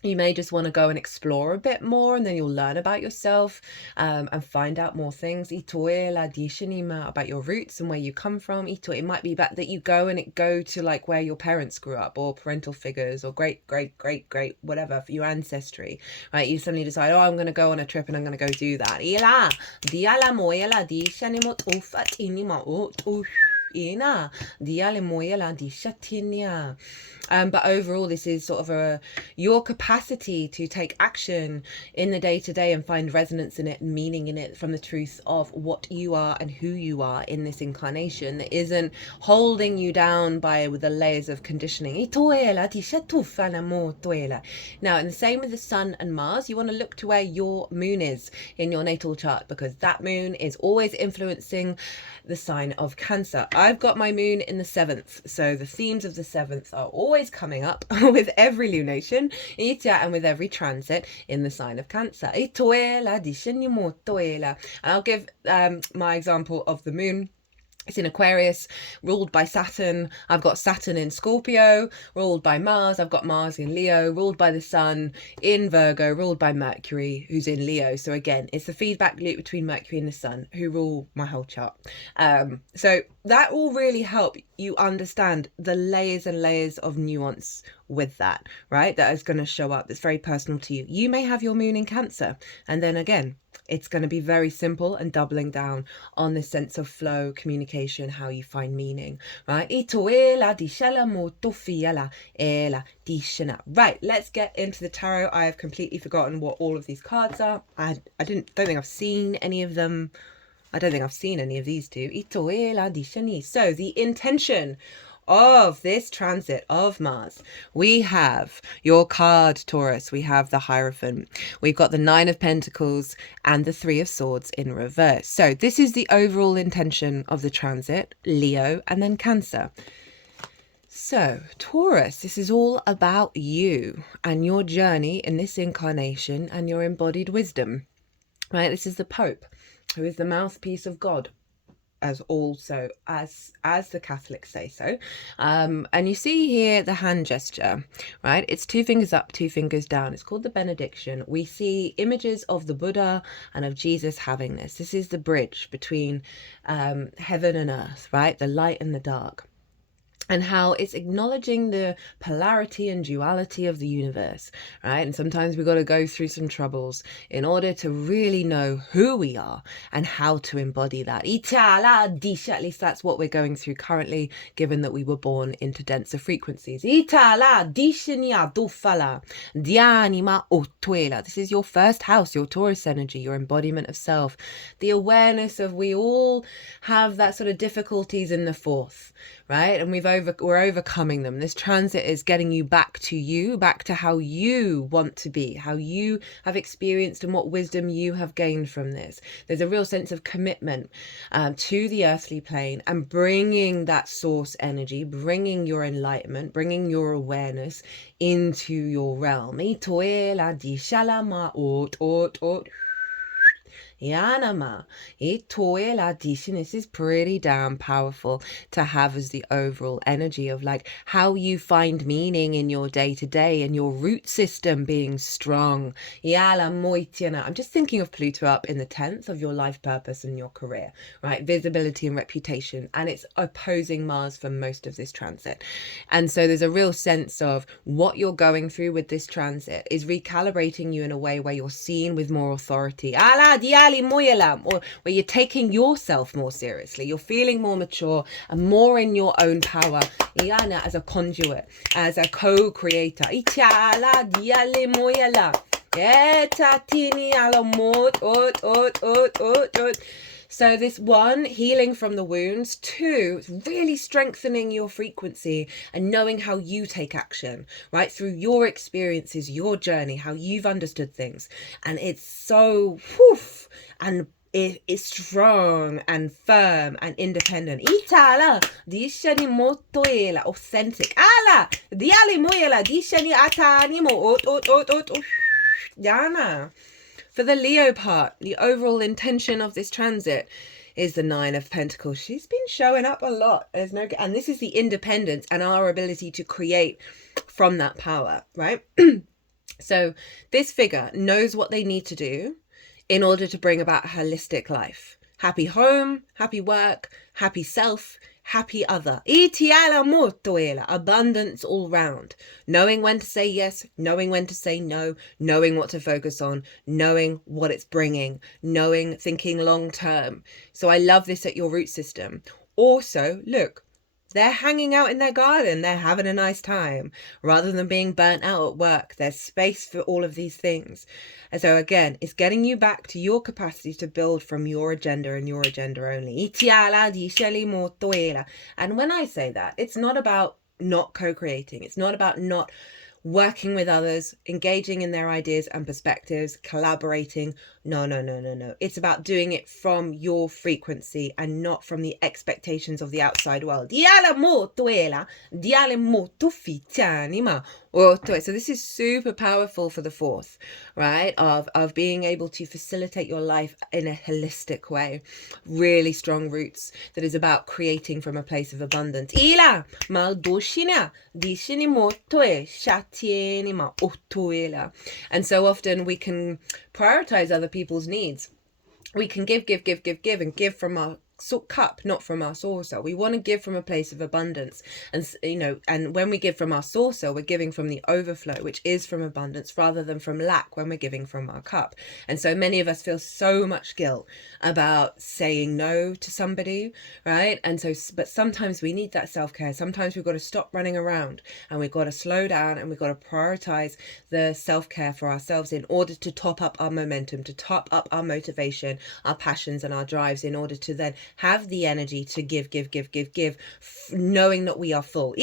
You may just want to go and explore a bit more, and then you'll learn about yourself and find out more things about your roots and where you come from. It might be that you go to like where your parents grew up, or parental figures, or great whatever for your ancestry, right? You suddenly decide, I'm going to go on a trip and I'm going to go do that. But overall, this is sort of your capacity to take action in the day-to-day and find resonance in it and meaning in it from the truth of what you are and who you are in this incarnation, that isn't holding you down with the layers of conditioning. Now, in the same with the sun and Mars, you want to look to where your moon is in your natal chart, because that moon is always influencing the sign of Cancer. I've got my moon in the 7th, so the themes of the 7th are always coming up with every lunation and with every transit in the sign of Cancer. And I'll give my example of the moon. It's in Aquarius, ruled by Saturn. I've got Saturn in Scorpio, ruled by Mars. I've got Mars in Leo, ruled by the Sun in Virgo, ruled by Mercury, who's in Leo. So again, it's the feedback loop between Mercury and the Sun, who rule my whole chart. So that will really help you understand the layers and layers of nuance with that, right? That is going to show up. That's very personal to you. You may have your moon in Cancer, and then again, it's going to be very simple and doubling down on this sense of flow, communication, how you find meaning, right? Right, let's get into the tarot. I have completely forgotten what all of these cards are. I don't think I've seen any of them. I don't think I've seen any of these two. So the intention of this transit of Mars, we have your card, Taurus. We have the Hierophant. We've got the 9 of Pentacles and the 3 of Swords in reverse. So this is the overall intention of the transit, Leo and then Cancer. So Taurus, this is all about you and your journey in this incarnation and your embodied wisdom, right? This is the Pope, who is the mouthpiece of God, as the Catholics say so. And you see here the hand gesture, right? It's 2 fingers up, 2 fingers down. It's called the benediction. We see images of the Buddha and of Jesus having this. This is the bridge between heaven and earth, right? The light and the dark. And how it's acknowledging the polarity and duality of the universe, right? And sometimes we've got to go through some troubles in order to really know who we are and how to embody that. At least that's what we're going through currently, given that we were born into denser frequencies. This is your first house, your Taurus energy, your embodiment of self. The awareness of we all have that sort of difficulties in the 4th, right? And we're overcoming them. This transit is getting you, back to how you want to be, how you have experienced and what wisdom you have gained from this. There's a real sense of commitment to the earthly plane and bringing that source energy, bringing your enlightenment, bringing your awareness into your realm. Yanama, this is pretty damn powerful to have as the overall energy of like how you find meaning in your day-to-day and your root system being strong. I'm just thinking of Pluto up in the 10th of your life purpose and your career, right? Visibility and reputation, and it's opposing Mars for most of this transit. And so there's a real sense of what you're going through with this transit is recalibrating you in a way where you're seen with more authority. Or where you're taking yourself more seriously, you're feeling more mature and more in your own power, as a conduit, as a co-creator. So this one, healing from the wounds. Two, really strengthening your frequency and knowing how you take action, right? Through your experiences, your journey, how you've understood things. And it's so woof, and it is strong and firm and independent. Itala, dishani motoela, authentic. Ala, diali moela, dishani atani mo ot. Yana. For the Leo part, the overall intention of this transit is the Nine of Pentacles. She's been showing up a lot. And this is the independence and our ability to create from that power, right? So this figure knows what they need to do in order to bring about a holistic life. Happy home, happy work, happy self, happy other. Abundance all round. Knowing when to say yes, knowing when to say no, knowing what to focus on, knowing what it's bringing, thinking long term. So I love this at your root system. Also, look, they're hanging out in their garden. They're having a nice time. Rather than being burnt out at work, there's space for all of these things. And so again, it's getting you back to your capacity to build from your agenda and your agenda only. And when I say that, it's not about not co-creating. It's not about not working with others, engaging in their ideas and perspectives, collaborating. No. It's about doing it from your frequency and not from the expectations of the outside world. So this is super powerful for the fourth, right? Of being able to facilitate your life in a holistic way. Really strong roots that is about creating from a place of abundance. And so often we can prioritize other people's needs. We can give and give from our cup, not from our saucer. We want to give from a place of abundance, and and when we give from our saucer, we're giving from the overflow, which is from abundance, rather than from lack when we're giving from our cup. And so many of us feel so much guilt about saying no to somebody, right? And so, but sometimes we need that self-care. Sometimes we've got to stop running around and we've got to slow down and we've got to prioritize the self-care for ourselves in order to top up our momentum, to top up our motivation, our passions and our drives, in order to then have the energy to give, knowing that we are full.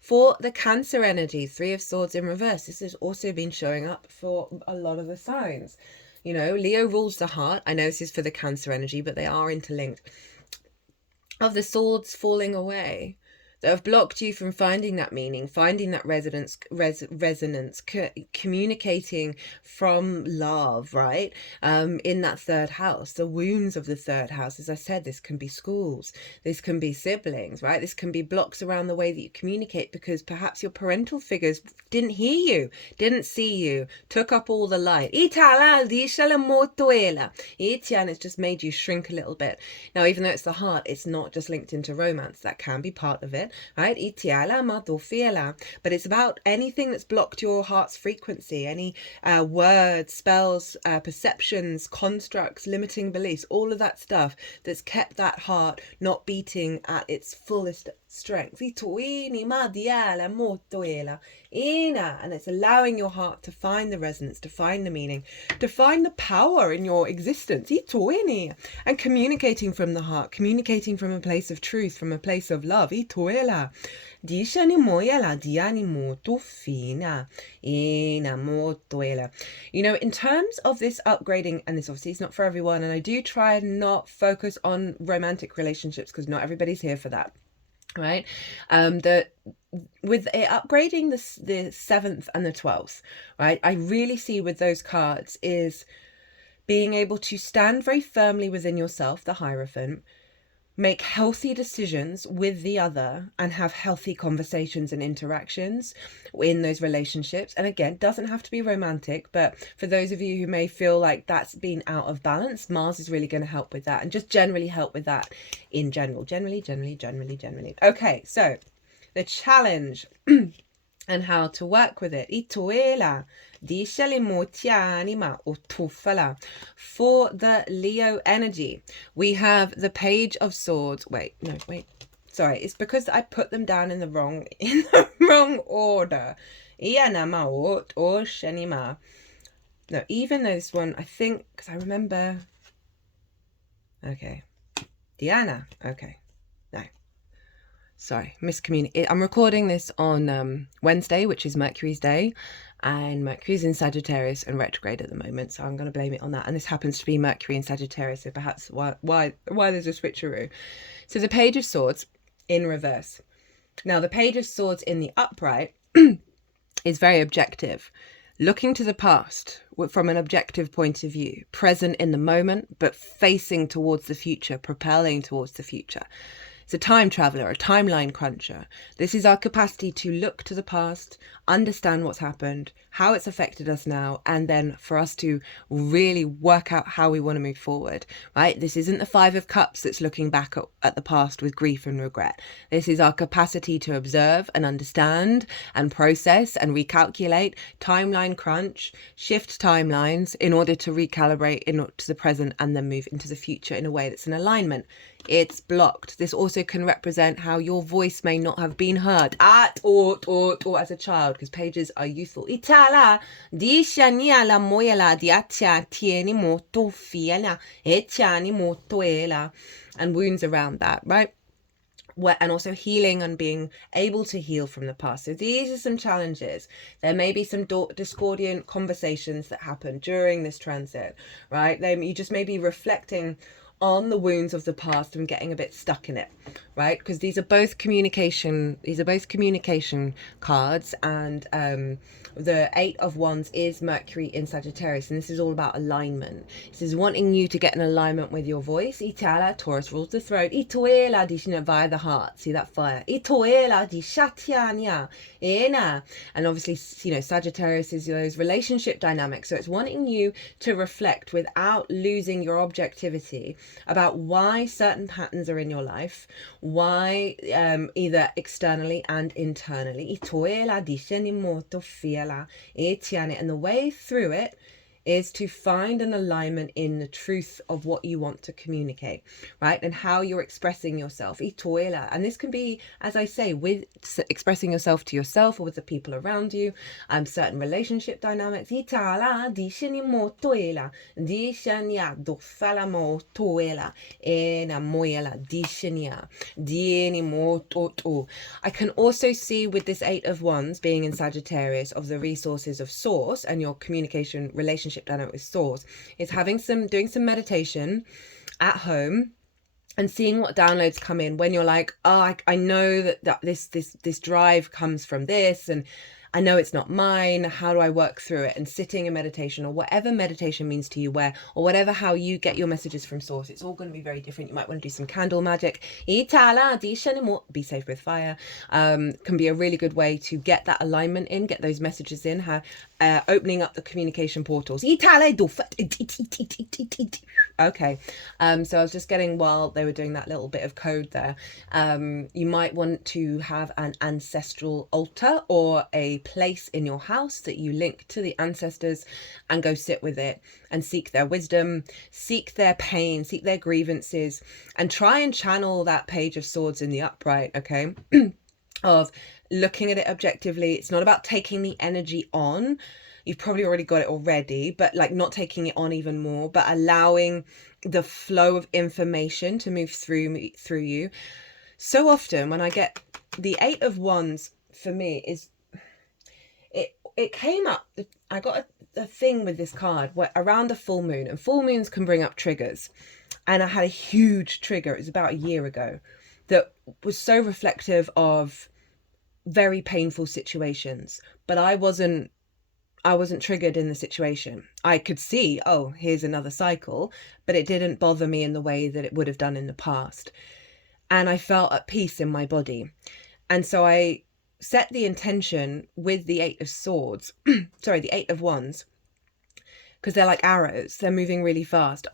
For the Cancer energy, Three of Swords in reverse, this has also been showing up for a lot of the signs. Leo rules the heart. I know this is for the Cancer energy, but they are interlinked. Of the swords falling away, that have blocked you from finding that meaning, finding that resonance, communicating from love, right? In that third house, the wounds of the third house. As I said, this can be schools, this can be siblings, right? This can be blocks around the way that you communicate because perhaps your parental figures didn't hear you, didn't see you, took up all the light. And it's just made you shrink a little bit. Now, even though it's the heart, it's not just linked into romance. That can be part of it. Right? But it's about anything that's blocked your heart's frequency, any words, spells, perceptions, constructs, limiting beliefs, all of that stuff that's kept that heart not beating at its fullest strength. And it's allowing your heart to find the resonance, to find the meaning, to find the power in your existence, and communicating from the heart, communicating from a place of truth, from a place of love. In terms of this upgrading, and this obviously is not for everyone, and I do try and not focus on romantic relationships because not everybody's here for that. Right, with it upgrading the 7th and the 12th, right, I really see with those cards is being able to stand very firmly within yourself, the Hierophant, make healthy decisions with the other, and have healthy conversations and interactions in those relationships. And again, doesn't have to be romantic, but for those of you who may feel like that's been out of balance, Mars is really going to help with that, and just generally help with that in general. Generally. Okay, so the challenge and how to work with it. For the Leo energy, we have the Page of Swords. Sorry, it's because I put them down in the wrong order. No, even though this one, I think, because I remember. Okay. Diana. Okay. No. Sorry, I'm recording this on Wednesday, which is Mercury's day, and Mercury's in Sagittarius and retrograde at the moment, so I'm going to blame it on that. And this happens to be Mercury in Sagittarius, so perhaps why there's a switcheroo. So the Page of Swords in reverse. Now, the Page of Swords in the upright is very objective, looking to the past from an objective point of view, present in the moment, but facing towards the future, propelling towards the future. It's a time traveler, a timeline cruncher. This is our capacity to look to the past, understand what's happened, how it's affected us now, and then for us to really work out how we want to move forward, right? This isn't the Five of Cups that's looking back at the past with grief and regret. This is our capacity to observe and understand and process and recalculate, timeline crunch, shift timelines in order to recalibrate to the present and then move into the future in a way that's in alignment. It's blocked. This also can represent how your voice may not have been heard or as a child, because pages are youthful. Itala di shania la moyala diatia tieni moto fiela etiani motoela, and wounds around that, right? And also healing and being able to heal from the past. So these are some challenges. There may be some discordant conversations that happen during this transit, right? You just may be reflecting on the wounds of the past and getting a bit stuck in it, right? Because these are both communication cards, and the Eight of Wands is Mercury in Sagittarius, and this is all about alignment. This is wanting you to get in alignment with your voice. Itala, Taurus rules the throat. Itoela di via the heart. See that fire? Itoela di shatiania ena. And obviously, Sagittarius is those relationship dynamics. So it's wanting you to reflect without losing your objectivity about why certain patterns are in your life, why either externally and internally. Itoela di moto fiela. And the way through it is to find an alignment in the truth of what you want to communicate, right? And how you're expressing yourself. And this can be, as I say, with expressing yourself to yourself or with the people around you, certain relationship dynamics. I can also see with this Eight of Wands being in Sagittarius of the resources of Source and your communication relationship dynamic with Source is doing some meditation at home and seeing what downloads come in when you're like, oh, I know that this drive comes from this, and I know it's not mine. How do I work through it? And sitting in meditation, or whatever meditation means to you, how you get your messages from Source, it's all going to be very different. You might want to do some candle magic. Be safe with fire. Can be a really good way to get that alignment in, get those messages in. Opening up the communication portals. Okay, so I was just getting, while they were doing that little bit of code there, you might want to have an ancestral altar or a place in your house that you link to the ancestors and go sit with it and seek their wisdom, seek their pain, seek their grievances, and try and channel that Page of Swords in the upright, okay? Of looking at it objectively. It's not about taking the energy on. You've probably already got it already, but like not taking it on even more, but allowing the flow of information to move through you. So often when I get the Eight of Wands, for me, is it came up, I got a thing with this card where around a full moon, and full moons can bring up triggers, and I had a huge trigger. It was about a year ago that was so reflective of very painful situations, but I wasn't triggered in the situation. I could see, oh, here's another cycle, but it didn't bother me in the way that it would have done in the past. And I felt at peace in my body. And so I set the intention with the Eight of Swords, the Eight of Wands, because they're like arrows. They're moving really fast.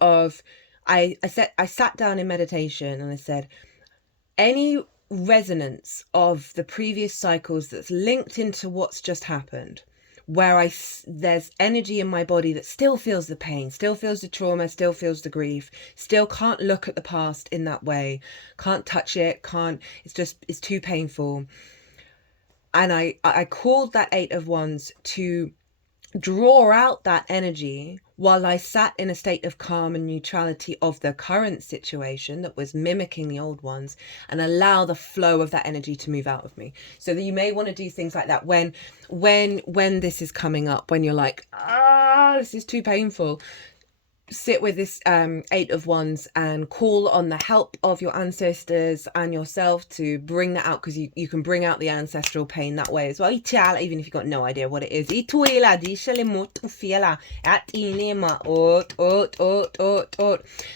I sat down in meditation and I said, any resonance of the previous cycles that's linked into what's just happened, where there's energy in my body that still feels the pain, still feels the trauma, still feels the grief, still can't look at the past in that way, can't touch it, it's too painful. And I called that Eight of Wands to draw out that energy while I sat in a state of calm and neutrality of the current situation that was mimicking the old ones, and allow the flow of that energy to move out of me. So that you may want to do things like that when this is coming up, when you're like, this is too painful. Sit with this Eight of Wands and call on the help of your ancestors and yourself to bring that out, because you can bring out the ancestral pain that way as well, even if you've got no idea what it is.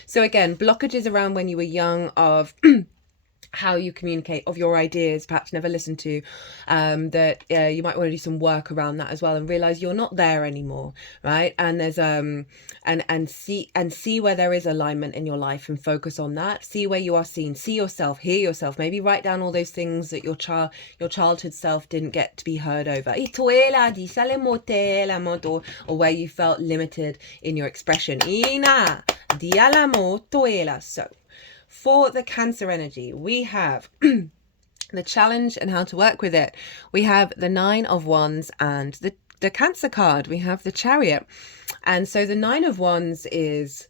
So again, blockages around when you were young of how you communicate, of your ideas, perhaps never listened to, that you might want to do some work around that as well, and realize you're not there anymore, right? And there's and see where there is alignment in your life, and focus on that. See where you are seen, see yourself, hear yourself. Maybe write down all those things that your childhood self didn't get to be heard over, or where you felt limited in your expression. So for the Cancer energy, we have the challenge and how to work with it. We have the Nine of Wands and the Cancer card. We have the Chariot. And so the Nine of Wands is,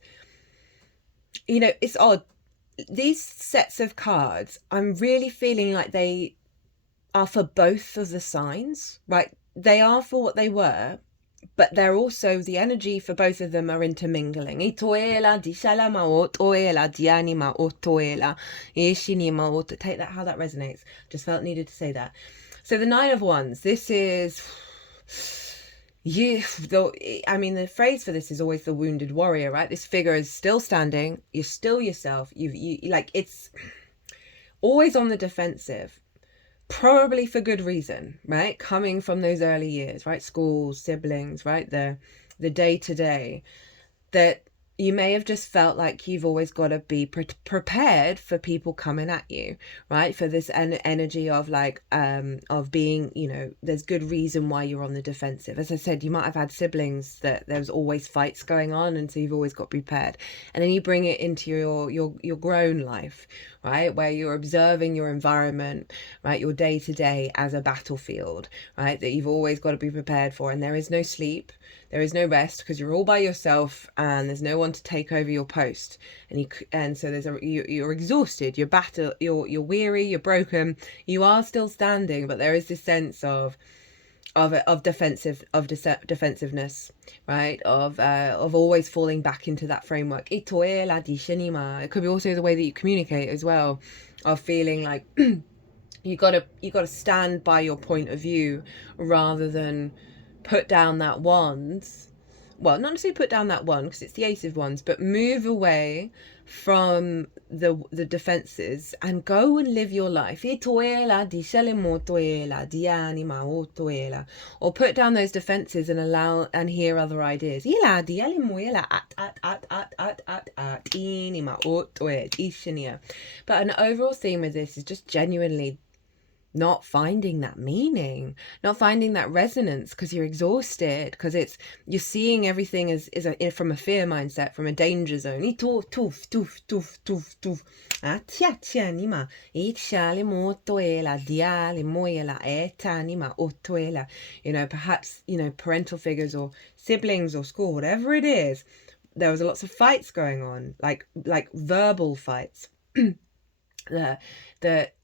it's odd. These sets of cards, I'm really feeling like they are for both of the signs, right? They are for what they were, but they're also, the energy for both of them are intermingling. Take that how that resonates. Just felt needed to say that. So the Nine of Wands, this is the phrase for this is always the wounded warrior, right? This figure is still standing, you're still yourself, it's always on the defensive. Probably for good reason, right? Coming from those early years, right? Schools, siblings, right? The day-to-day, that you may have just felt like you've always got to be prepared for people coming at you, right? For this energy of of being, there's good reason why you're on the defensive. As I said, you might have had siblings that there's always fights going on, and so you've always got prepared. And then you bring it into your grown life, right? Where you're observing your environment, right? Your day-to-day as a battlefield, right? That you've always got to be prepared for. And there is no sleep, there is no rest, because you're all by yourself and there's no one to take over your post. And so you're exhausted, you're weary, you're broken. You are still standing, but there is this sense of defensiveness, right? Of always falling back into that framework. It could be also the way that you communicate as well, of feeling like you gotta stand by your point of view rather than put down that wand. Well, not necessarily put down that one, because it's the Ace of Wands, but move away from the defenses and go and live your life. Or put down those defenses and allow and hear other ideas. But an overall theme with this is just genuinely not finding that meaning, not finding that resonance, because you're exhausted, because you're seeing everything as from a fear mindset, from a danger zone. Perhaps parental figures or siblings or school, whatever it is, there was lots of fights going on, like verbal fights. that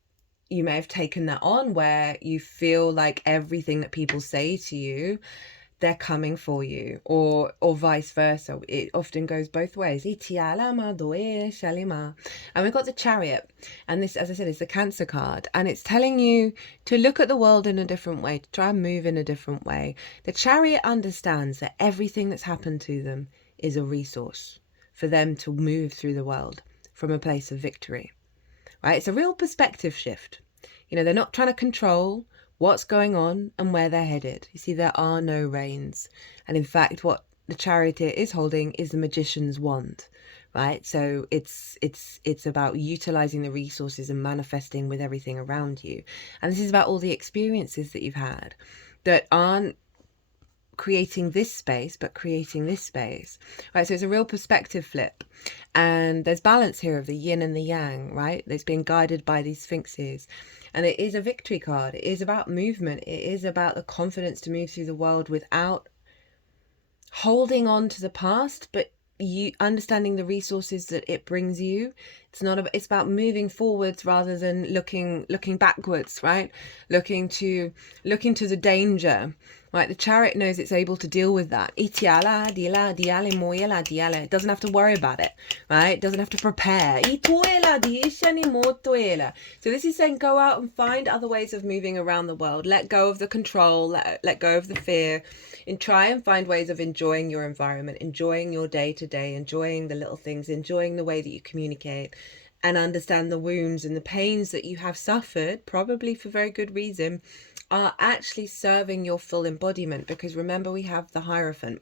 you may have taken that on, where you feel like everything that people say to you, they're coming for you, or vice versa. It often goes both ways. And we've got the Chariot, and this, as I said, is the Cancer card, and it's telling you to look at the world in a different way, to try and move in a different way. The Chariot understands that everything that's happened to them is a resource for them to move through the world from a place of victory. Right? It's a real perspective shift. They're not trying to control what's going on and where they're headed. You see, there are no reins. And in fact, what the Charioteer is holding is the Magician's wand, right? So it's about utilizing the resources and manifesting with everything around you. And this is about all the experiences that you've had that aren't creating this space, but creating this space, right? So it's a real perspective flip, and there's balance here of the yin and the yang, right? It's being guided by these sphinxes, and it is a victory card. It is about movement. It is about the confidence to move through the world without holding on to the past, but you understanding the resources that it brings you. It's not about, it's about moving forwards rather than looking backwards, right? Looking to the danger. Right, the chariot knows it's able to deal with that. It doesn't have to worry about it, right? It doesn't have to prepare. So this is saying go out and find other ways of moving around the world. Let go of the control, let go of the fear, and try and find ways of enjoying your environment, enjoying your day to day, enjoying the little things, enjoying the way that you communicate, and understand the wounds and the pains that you have suffered, probably for very good reason, are actually serving your full embodiment. Because remember, we have the Hierophant.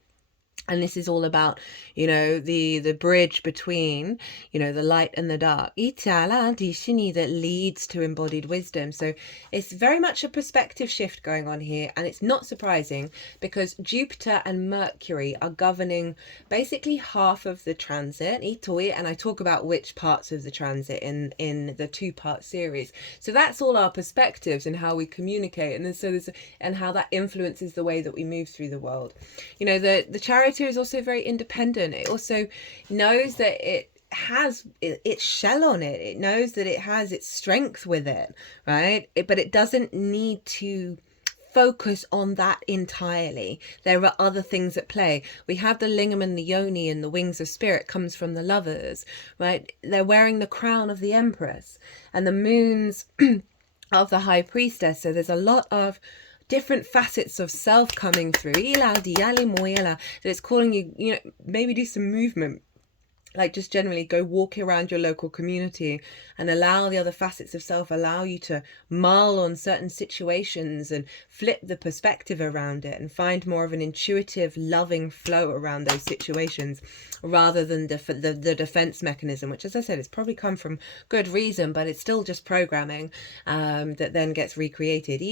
And this is all about, the bridge between, the light and the dark. That leads to embodied wisdom. So it's very much a perspective shift going on here. And it's not surprising because Jupiter and Mercury are governing basically half of the transit. And I talk about which parts of the transit in the 2-part series. So that's all our perspectives and how we communicate. And then and how that influences the way that we move through the world. The chariot is also very independent. It also knows that it has its shell on it. It knows that it has its strength with it, right? But it doesn't need to focus on that entirely. There are other things at play. We have the lingam and the yoni, and the wings of spirit comes from the lovers, right? They're wearing the crown of the empress and the moons of the high priestess. So there's a lot of different facets of self coming through. That it's calling you, maybe do some movement. Like just generally go walk around your local community and allow the other facets of self, allow you to mull on certain situations and flip the perspective around it and find more of an intuitive, loving flow around those situations rather than the defense mechanism, which, as I said, it's probably come from good reason, but it's still just programming that then gets recreated.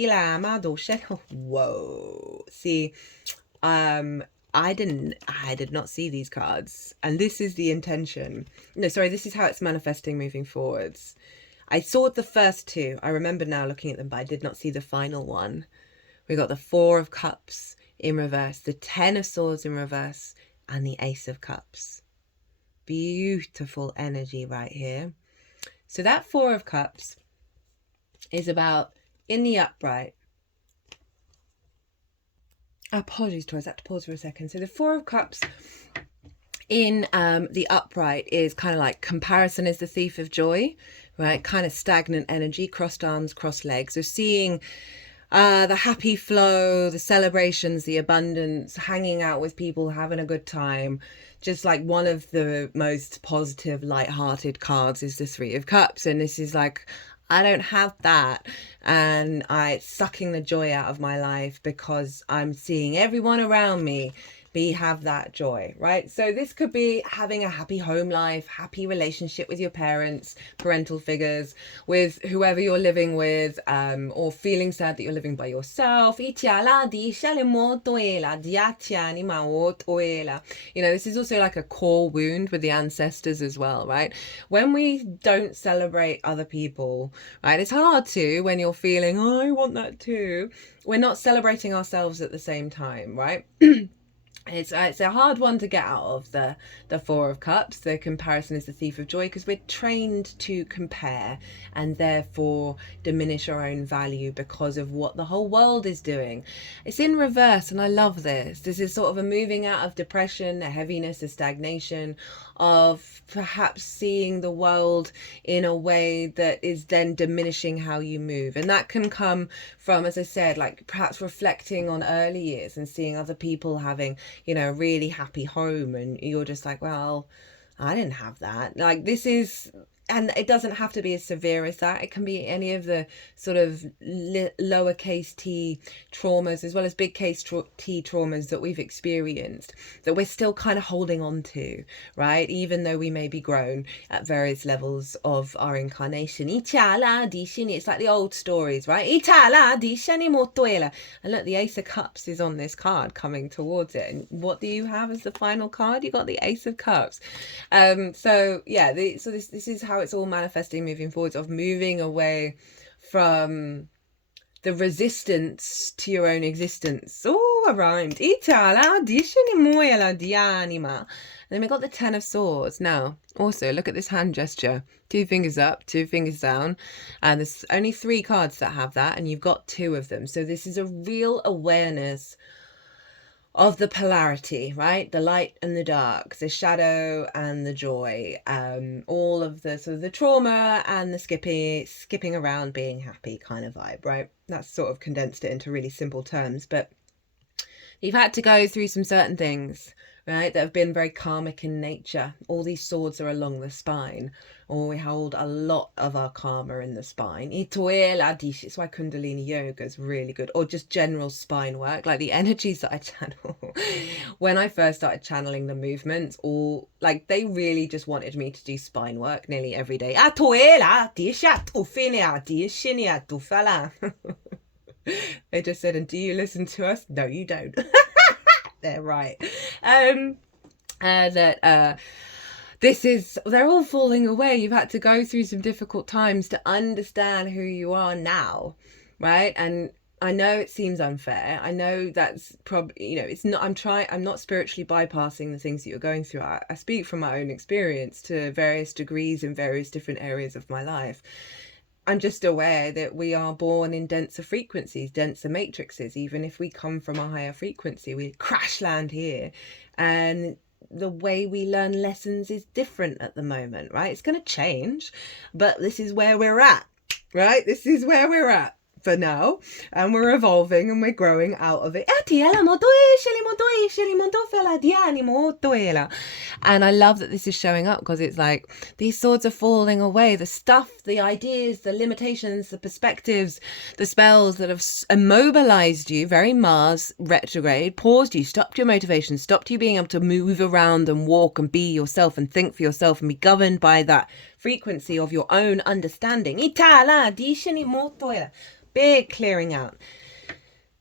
Whoa. See, I did not see these cards, and this is the intention. No, sorry, this is how it's manifesting moving forwards. I saw the first two. I remember now looking at them, but I did not see the final one. We got the 4 of Cups in reverse, the 10 of Swords in reverse, and the Ace of Cups. Beautiful energy right here. So that 4 of Cups is about, in the upright, apologies, Taurus, I have to pause for a second. So the 4 of Cups in the upright is kind of like comparison is the thief of joy, right? Kind of stagnant energy, crossed arms, crossed legs. So seeing the happy flow, the celebrations, the abundance, hanging out with people, having a good time. Just like one of the most positive, light-hearted cards is the 3 of Cups. And this is like, I don't have that, and it's sucking the joy out of my life because I'm seeing everyone around me have that joy, right? So this could be having a happy home life, happy relationship with your parents, parental figures, with whoever you're living with, or feeling sad that you're living by yourself. This is also like a core wound with the ancestors as well, right? When we don't celebrate other people, right, it's hard to, when you're feeling, oh, I want that too, we're not celebrating ourselves at the same time, right? It's a hard one to get out of, the 4 of Cups. The comparison is the thief of joy, because we're trained to compare and therefore diminish our own value because of what the whole world is doing. It's in reverse, and I love this. This is sort of a moving out of depression, a heaviness, a stagnation, of perhaps seeing the world in a way that is then diminishing how you move. And that can come from, as I said, like perhaps reflecting on early years and seeing other people having, a really happy home, and you're just like, well, I didn't have that. Like, this is, and it doesn't have to be as severe as that. It can be any of the sort of lowercase t traumas as well as big case t traumas that we've experienced that we're still kind of holding on to, right? Even though we may be grown at various levels of our incarnation. It's like the old stories, right? And look, the Ace of Cups is on this card coming towards it. And what do you have as the final card? You got the Ace of Cups. So yeah, this is how it's all manifesting moving forwards, of moving away from the resistance to your own existence. Oh, I rhymed. Itala dishani moela dianima. Then we got the Ten of Swords. Now, also, look at this hand gesture. 2 fingers up, 2 fingers down. And there's only 3 cards that have that, and you've got 2 of them. So this is a real awareness of the polarity, right? The light and the dark, the shadow and the joy, all of the sort of the trauma and the skipping around, being happy kind of vibe, right? That's sort of condensed it into really simple terms, but you've had to go through some certain things, right, that have been very karmic in nature. All these swords are along the spine, or we hold a lot of our karma in the spine. It's why Kundalini yoga is really good, or just general spine work, like the energies that I channel. When I first started channeling the movements, all like they really just wanted me to do spine work nearly every day. They just said, and do you listen to us? No, you don't. They're right. They're all falling away. You've had to go through some difficult times to understand who you are now, right? And I know it seems unfair. I know that's probably, it's not, I'm not spiritually bypassing the things that you're going through. I speak from my own experience to various degrees in various different areas of my life. I'm just aware that we are born in denser frequencies, denser matrices. Even if we come from a higher frequency, we crash land here. And the way we learn lessons is different at the moment, right? It's going to change, but this is where we're at, right? This is where we're at for now, and we're evolving and we're growing out of it. And I love that this is showing up, because it's like these swords are falling away. The stuff, the ideas, the limitations, the perspectives, the spells that have immobilized you, very Mars retrograde, paused you, stopped your motivation, stopped you being able to move around and walk and be yourself and think for yourself and be governed by that frequency of your own understanding. Big clearing out.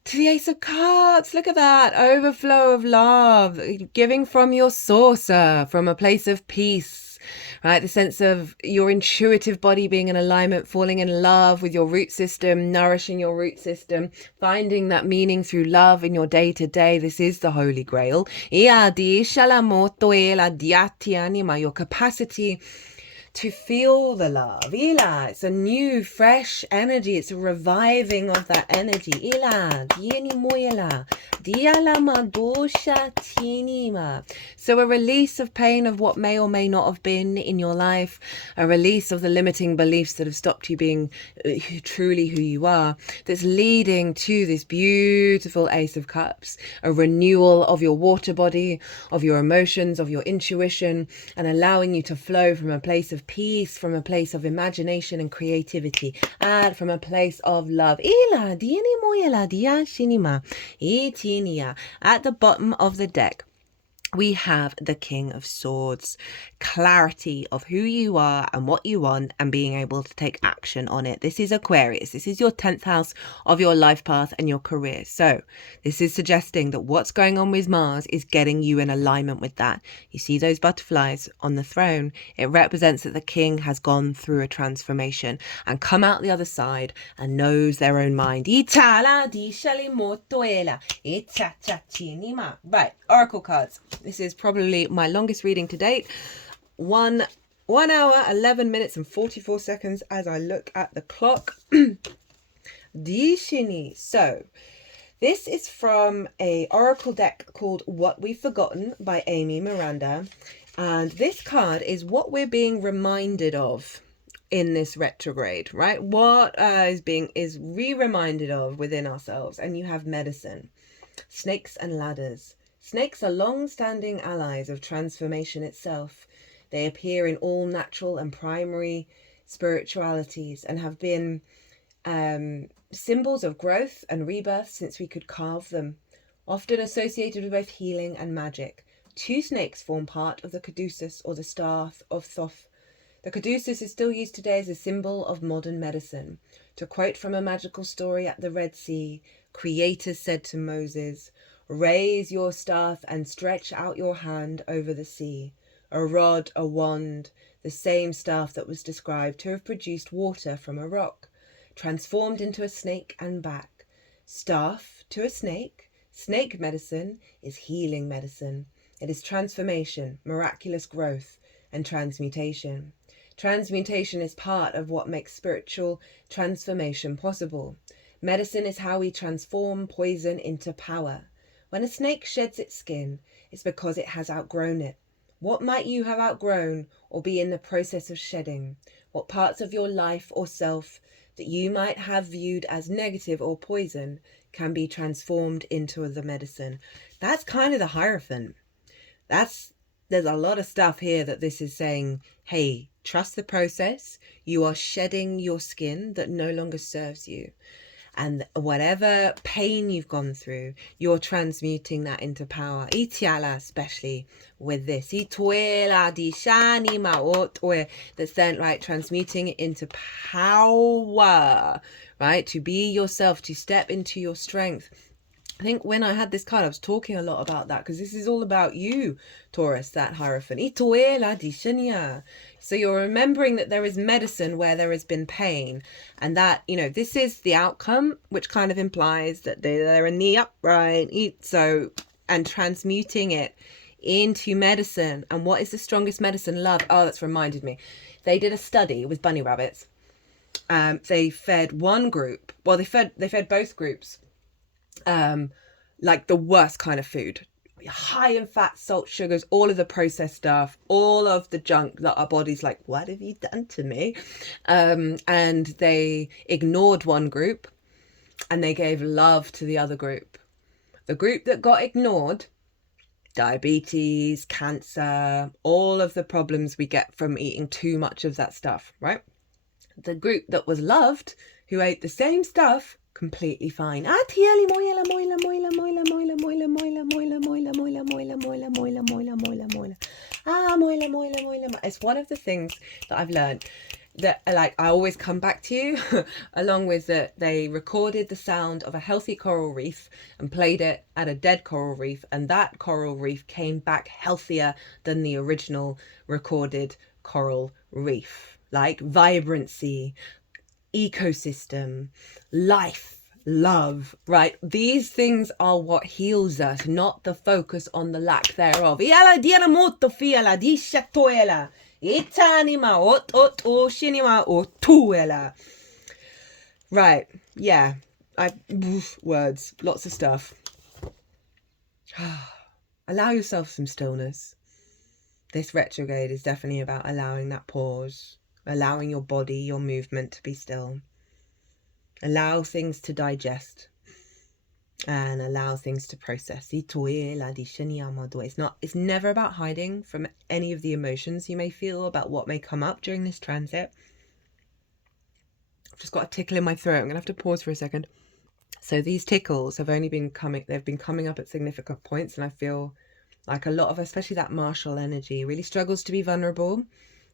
To the Ace of Cups, look at that. Overflow of love, giving from your saucer, from a place of peace, right? The sense of your intuitive body being in alignment, falling in love with your root system, nourishing your root system, finding that meaning through love in your day-to-day. This is the Holy Grail. Your capacity to feel the love. It's a new, fresh energy. It's a reviving of that energy. So a release of pain of what may or may not have been in your life, a release of the limiting beliefs that have stopped you being truly who you are, that's leading to this beautiful Ace of Cups, a renewal of your water body, of your emotions, of your intuition, and allowing you to flow from a place of peace, from a place of imagination and creativity, and from a place of love. At the bottom of the deck, we have the King of Swords, clarity of who you are and what you want, and being able to take action on it. This is Aquarius. This is your 10th house of your life path and your career. So this is suggesting that what's going on with Mars is getting you in alignment with that. You see those butterflies on the throne. It represents that the king has gone through a transformation and come out the other side and knows their own mind. Right, oracle cards. This is probably my longest reading to date. 1 hour, 11 minutes and 44 seconds as I look at the clock. Dishini. So this is from a oracle deck called What We've Forgotten by Amy Miranda. And this card is what we're being reminded of in this retrograde, right? What is re-reminded of within ourselves. And you have medicine, snakes and ladders. Snakes are long-standing allies of transformation itself. They appear in all natural and primary spiritualities and have been symbols of growth and rebirth since we could carve them, often associated with both healing and magic. 2 snakes form part of the caduceus, or the staff of Thoth. The caduceus is still used today as a symbol of modern medicine. To quote from a magical story at the Red Sea, Creator said to Moses, "Raise your staff and stretch out your hand over the sea." A rod, a wand, the same staff that was described to have produced water from a rock. transformed into a snake and back. Staff to a snake. Snake medicine is healing medicine. It is transformation, miraculous growth, and transmutation. Transmutation is part of what makes spiritual transformation possible. Medicine is how we transform poison into power. When a snake sheds its skin, it's because it has outgrown it. What might you have outgrown or be in the process of shedding? What parts of your life or self that you might have viewed as negative or poison can be transformed into the medicine? That's kind of the Hierophant. There's a lot of stuff here that this is saying, hey, trust the process. You are shedding your skin that no longer serves you. And whatever pain you've gone through, you're transmuting that into power. Itiala, especially with this. That's then, right, transmuting it into power, right? To be yourself, to step into your strength. I think when I had this card, I was talking a lot about that because this is all about you, Taurus, that Hierophant. So you're remembering that there is medicine where there has been pain, and that, you know, this is the outcome, which kind of implies that they're in the upright. So, and transmuting it into medicine. And what is the strongest medicine? Love. Oh, that's reminded me. They did a study with bunny rabbits. They fed one group. Well, they fed both groups. Like the worst kind of food, high in fat, salt, sugars, all of the processed stuff, all of the junk that our body's like, what have you done to me? And they ignored one group and they gave love to the other group. The group that got ignored, diabetes, cancer, all of the problems we get from eating too much of that stuff, right? The group that was loved, who ate the same stuff, completely fine. It's one of the things that I've learned that, like, I always come back to, along with that they recorded the sound of a healthy coral reef and played it at a dead coral reef, and that coral reef came back healthier than the original recorded coral reef. Like vibrancy, ecosystem, life, love, right? These things are what heals us, not the focus on the lack thereof. Right, yeah. Words, lots of stuff. Allow yourself some stillness. This retrograde is definitely about allowing that pause. Allowing your body, your movement to be still. Allow things to digest. And allow things to process. It's never about hiding from any of the emotions you may feel about what may come up during this transit. I've just got a tickle in my throat. I'm going to have to pause for a second. So these tickles have only been they've been coming up at significant points, and I feel like a lot of, especially that martial energy, really struggles to be vulnerable.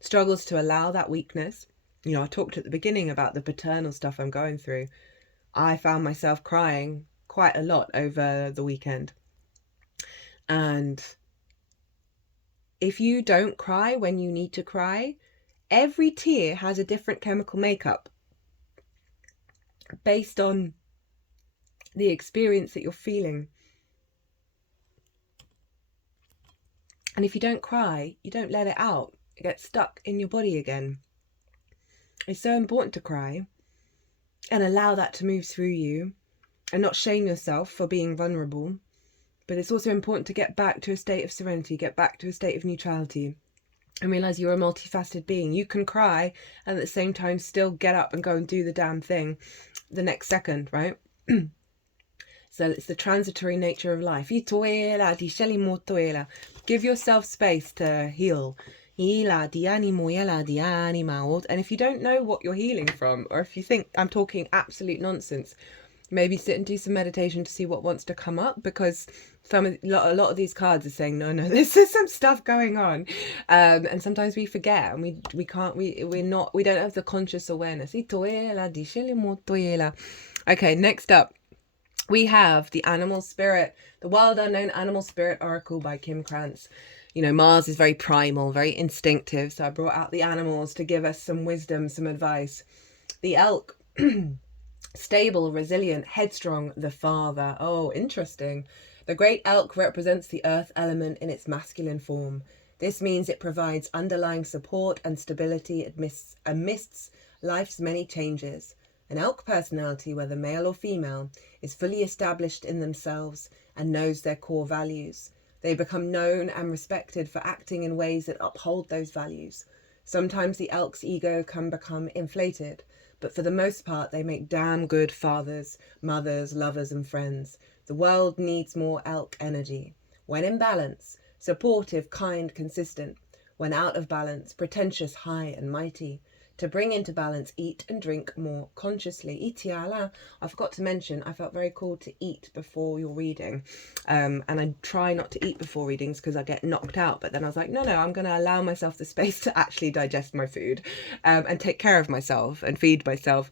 Struggles to allow that weakness. You know, I talked at the beginning about the paternal stuff I'm going through. I found myself crying quite a lot over the weekend. And if you don't cry when you need to cry, every tear has a different chemical makeup based on the experience that you're feeling. And if you don't cry, you don't let it out. It gets stuck in your body again. It's so important to cry and allow that to move through you and not shame yourself for being vulnerable. But it's also important to get back to a state of serenity, get back to a state of neutrality, and realize you're a multifaceted being. You can cry and at the same time still get up and go and do the damn thing the next second, right? So it's the transitory nature of life. Give yourself space to heal. And if you don't know what you're healing from, or if you think I'm talking absolute nonsense, maybe sit and do some meditation to see what wants to come up, because a lot of these cards are saying, no, this is some stuff going on. And sometimes we forget, and we don't have the conscious awareness. Okay, next up, we have the Animal Spirit, the Wild Unknown Animal Spirit Oracle by Kim Krans. You know, Mars is very primal, very instinctive. So I brought out the animals to give us some wisdom, some advice. The elk Stable, resilient, headstrong, the father. Oh, interesting. The great elk represents the earth element in its masculine form. This means it provides underlying support and stability amidst life's many changes. An elk personality, whether male or female, is fully established in themselves and knows their core values. They become known and respected for acting in ways that uphold those values. Sometimes the elk's ego can become inflated, but for the most part they make damn good fathers, mothers, lovers and friends. The world needs more elk energy. When in balance, supportive, kind, consistent. When out of balance, pretentious, high and mighty. To bring into balance, eat and drink more consciously. Itiala. I forgot to mention, I felt very called to eat before your reading. And I try not to eat before readings because I get knocked out. But then I was like, no, I'm going to allow myself the space to actually digest my food and take care of myself and feed myself.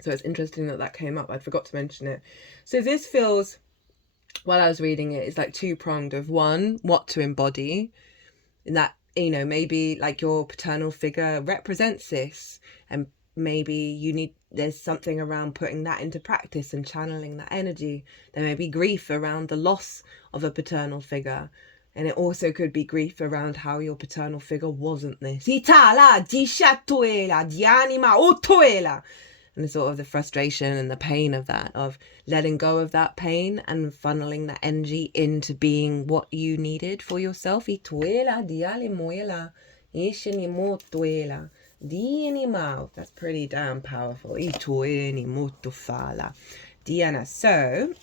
So it's interesting that came up. I forgot to mention it. So this feels, while I was reading it, it's like two-pronged of one, what to embody. And that, you know, maybe like your paternal figure represents this, and maybe there's something around putting that into practice and channeling that energy. There may be grief around the loss of a paternal figure, and it also could be grief around how your paternal figure wasn't this. And sort of the frustration and the pain of that, of letting go of that pain and funneling that energy into being what you needed for yourself. That's pretty damn powerful. Diana. So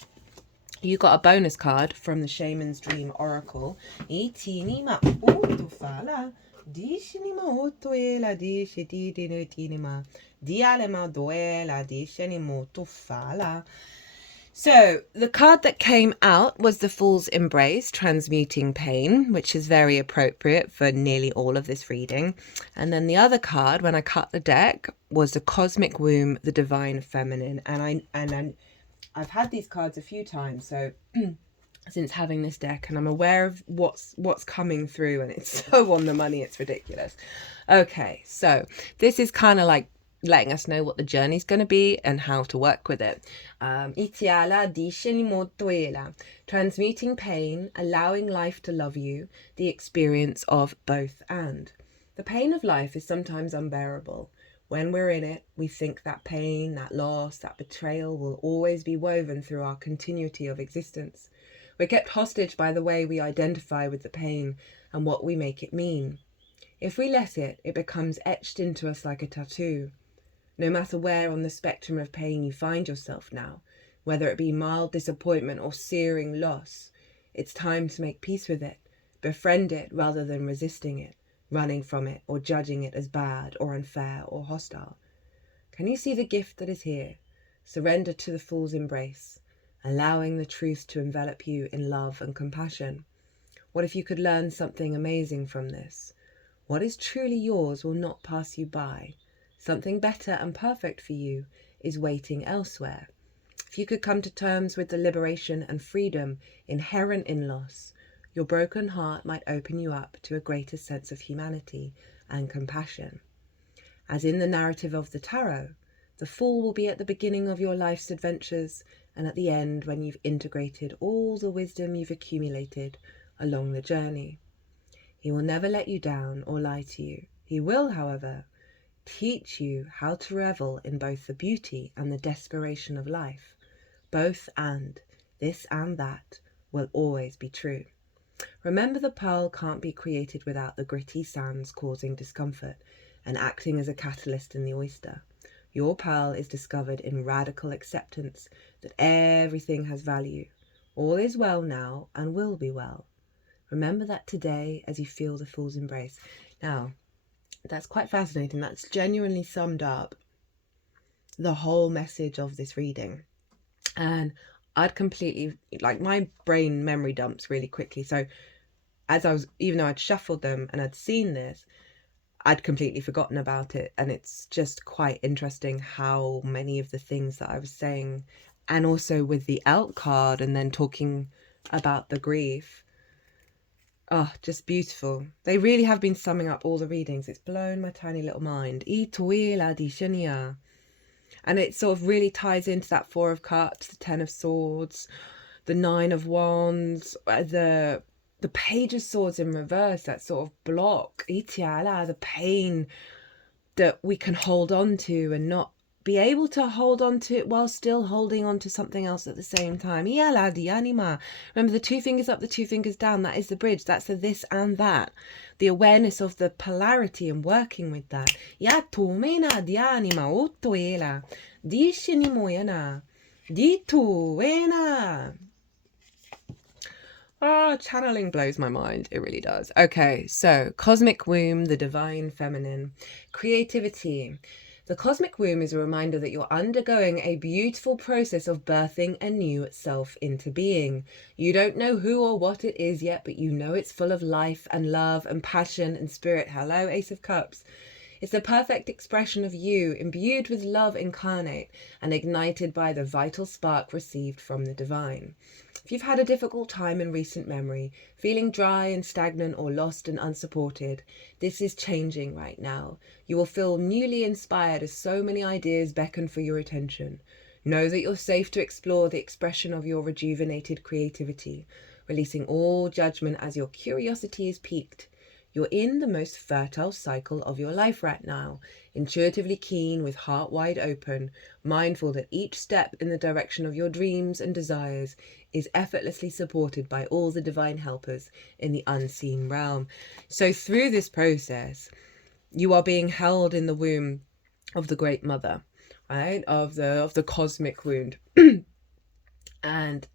you got a bonus card from the Shaman's Dream Oracle. So the card that came out was the Fool's Embrace, Transmuting Pain, which is very appropriate for nearly all of this reading. And then the other card, when I cut the deck, was the Cosmic Womb, the Divine Feminine. And I've had these cards a few times, so since having this deck, and I'm aware of what's coming through, and it's so on the money, it's ridiculous. Okay, so this is kind of like letting us know what the journey's going to be and how to work with it. Transmuting pain, allowing life to love you, the experience of both and. The pain of life is sometimes unbearable. When we're in it, we think that pain, that loss, that betrayal will always be woven through our continuity of existence. We're kept hostage by the way we identify with the pain and what we make it mean. If we let it, it becomes etched into us like a tattoo. No matter where on the spectrum of pain you find yourself now, whether it be mild disappointment or searing loss, it's time to make peace with it, befriend it rather than resisting it, running from it or judging it as bad or unfair or hostile. Can you see the gift that is here? Surrender to the Fool's Embrace, allowing the truth to envelop you in love and compassion. What if you could learn something amazing from this? What is truly yours will not pass you by. Something better and perfect for you is waiting elsewhere. If you could come to terms with the liberation and freedom inherent in loss, your broken heart might open you up to a greater sense of humanity and compassion. As in the narrative of the tarot, the Fool will be at the beginning of your life's adventures and at the end when you've integrated all the wisdom you've accumulated along the journey. He will never let you down or lie to you. He will, however, teach you how to revel in both the beauty and the desperation of life. Both and, this and that, will always be true. Remember, the pearl can't be created without the gritty sands causing discomfort and acting as a catalyst in the oyster. Your pearl is discovered in radical acceptance that everything has value. All is well now and will be well. Remember that today as you feel the Fool's Embrace. Now, that's quite fascinating. That's genuinely summed up the whole message of this reading. And I'd completely, like, my brain memory dumps really quickly. So as I was, even though I'd shuffled them and I'd seen this, I'd completely forgotten about it. And it's just quite interesting how many of the things that I was saying, and also with the Elk card and then talking about the grief, oh, just beautiful. They really have been summing up all the readings. It's blown my tiny little mind. And it sort of really ties into that Four of Cups, the Ten of Swords, the Nine of Wands, the Page of Swords in reverse, that sort of block, the pain that we can hold on to and not be able to hold on to it while still holding on to something else at the same time. Remember, the two fingers up, the two fingers down, that is the bridge. That's the this and that. The awareness of the polarity and working with that. Oh, channeling blows my mind. It really does. Okay, so cosmic womb, the divine feminine. Creativity. The cosmic womb is a reminder that you're undergoing a beautiful process of birthing a new self into being. You don't know who or what it is yet, but you know it's full of life and love and passion and spirit. Hello, Ace of Cups. It's the perfect expression of you, imbued with love incarnate and ignited by the vital spark received from the divine. If you've had a difficult time in recent memory, feeling dry and stagnant or lost and unsupported, this is changing right now. You will feel newly inspired as so many ideas beckon for your attention. Know that you're safe to explore the expression of your rejuvenated creativity, releasing all judgment as your curiosity is piqued. You're in the most fertile cycle of your life right now, intuitively keen with heart wide open, mindful that each step in the direction of your dreams and desires is effortlessly supported by all the divine helpers in the unseen realm. So through this process, you are being held in the womb of the Great Mother, right? Of the cosmic wound. And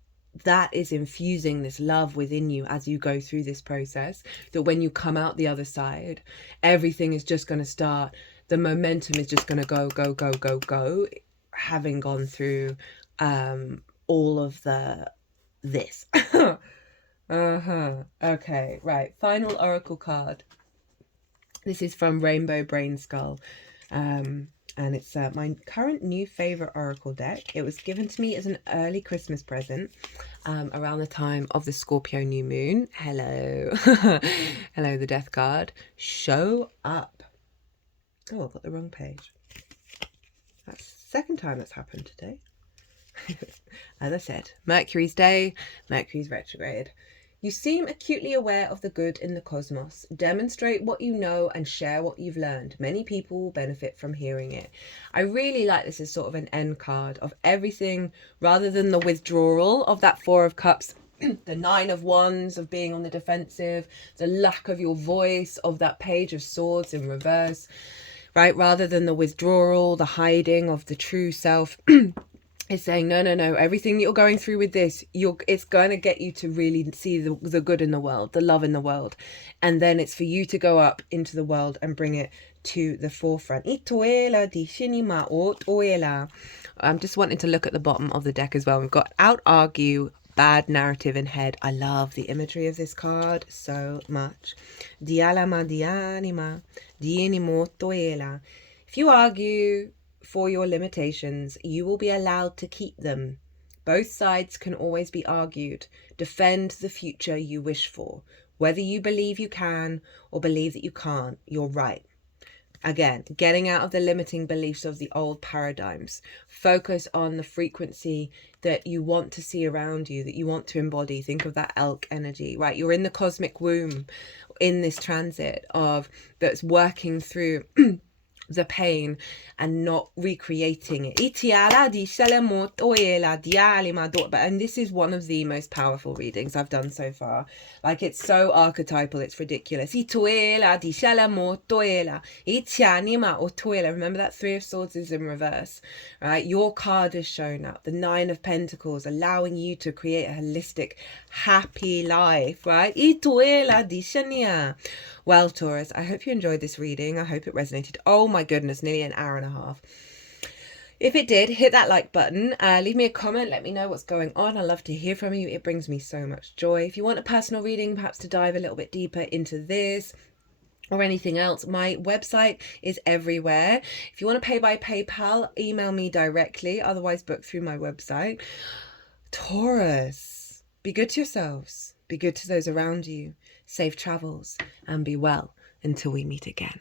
that is infusing this love within you as you go through this process, that when you come out the other side, everything is just going to start, the momentum is just going to go, go, go, go, go, having gone through all of this. Okay, right, final oracle card. This is from Rainbow Brain Skull. And it's my current new favorite oracle deck. It was given to me as an early Christmas present around the time of the Scorpio new moon. Hello. Hello, the death card. Show up. Oh, I've got the wrong page. That's the second time that's happened today. As I said, Mercury's day, Mercury's retrograde. You seem acutely aware of the good in the cosmos. Demonstrate what you know and share what you've learned. Many people will benefit from hearing it. I really like this as sort of an end card of everything, rather than the withdrawal of that Four of Cups, the Nine of Wands of being on the defensive, the lack of your voice of that Page of Swords in reverse, right? Rather than the withdrawal, the hiding of the true self. It's saying, no, everything that you're going through with this, it's going to get you to really see the good in the world, the love in the world. And then it's for you to go up into the world and bring it to the forefront. I'm just wanting to look at the bottom of the deck as well. We've got out, argue, bad narrative, and head. I love the imagery of this card so much. If you argue for your limitations, you will be allowed to keep them. Both sides can always be argued. Defend the future you wish for. Whether you believe you can or believe that you can't, you're right. Again, getting out of the limiting beliefs of the old paradigms. Focus on the frequency that you want to see around you, that you want to embody. Think of that elk energy, right? You're in the cosmic womb in this transit of that's working through the pain and not recreating it. And this is one of the most powerful readings I've done so far. Like, it's so archetypal, it's ridiculous. Remember that Three of Swords is in reverse, right? Your card is shown up, the Nine of Pentacles, allowing you to create a holistic, happy life, right? Well, Taurus, I hope you enjoyed this reading. I hope it resonated. Oh my goodness, nearly an hour and a half. If it did, hit that like button. Leave me a comment. Let me know what's going on. I love to hear from you. It brings me so much joy. If you want a personal reading, perhaps to dive a little bit deeper into this or anything else, my website is everywhere. If you want to pay by PayPal, email me directly. Otherwise, book through my website. Taurus, be good to yourselves. Be good to those around you. Safe travels and be well until we meet again.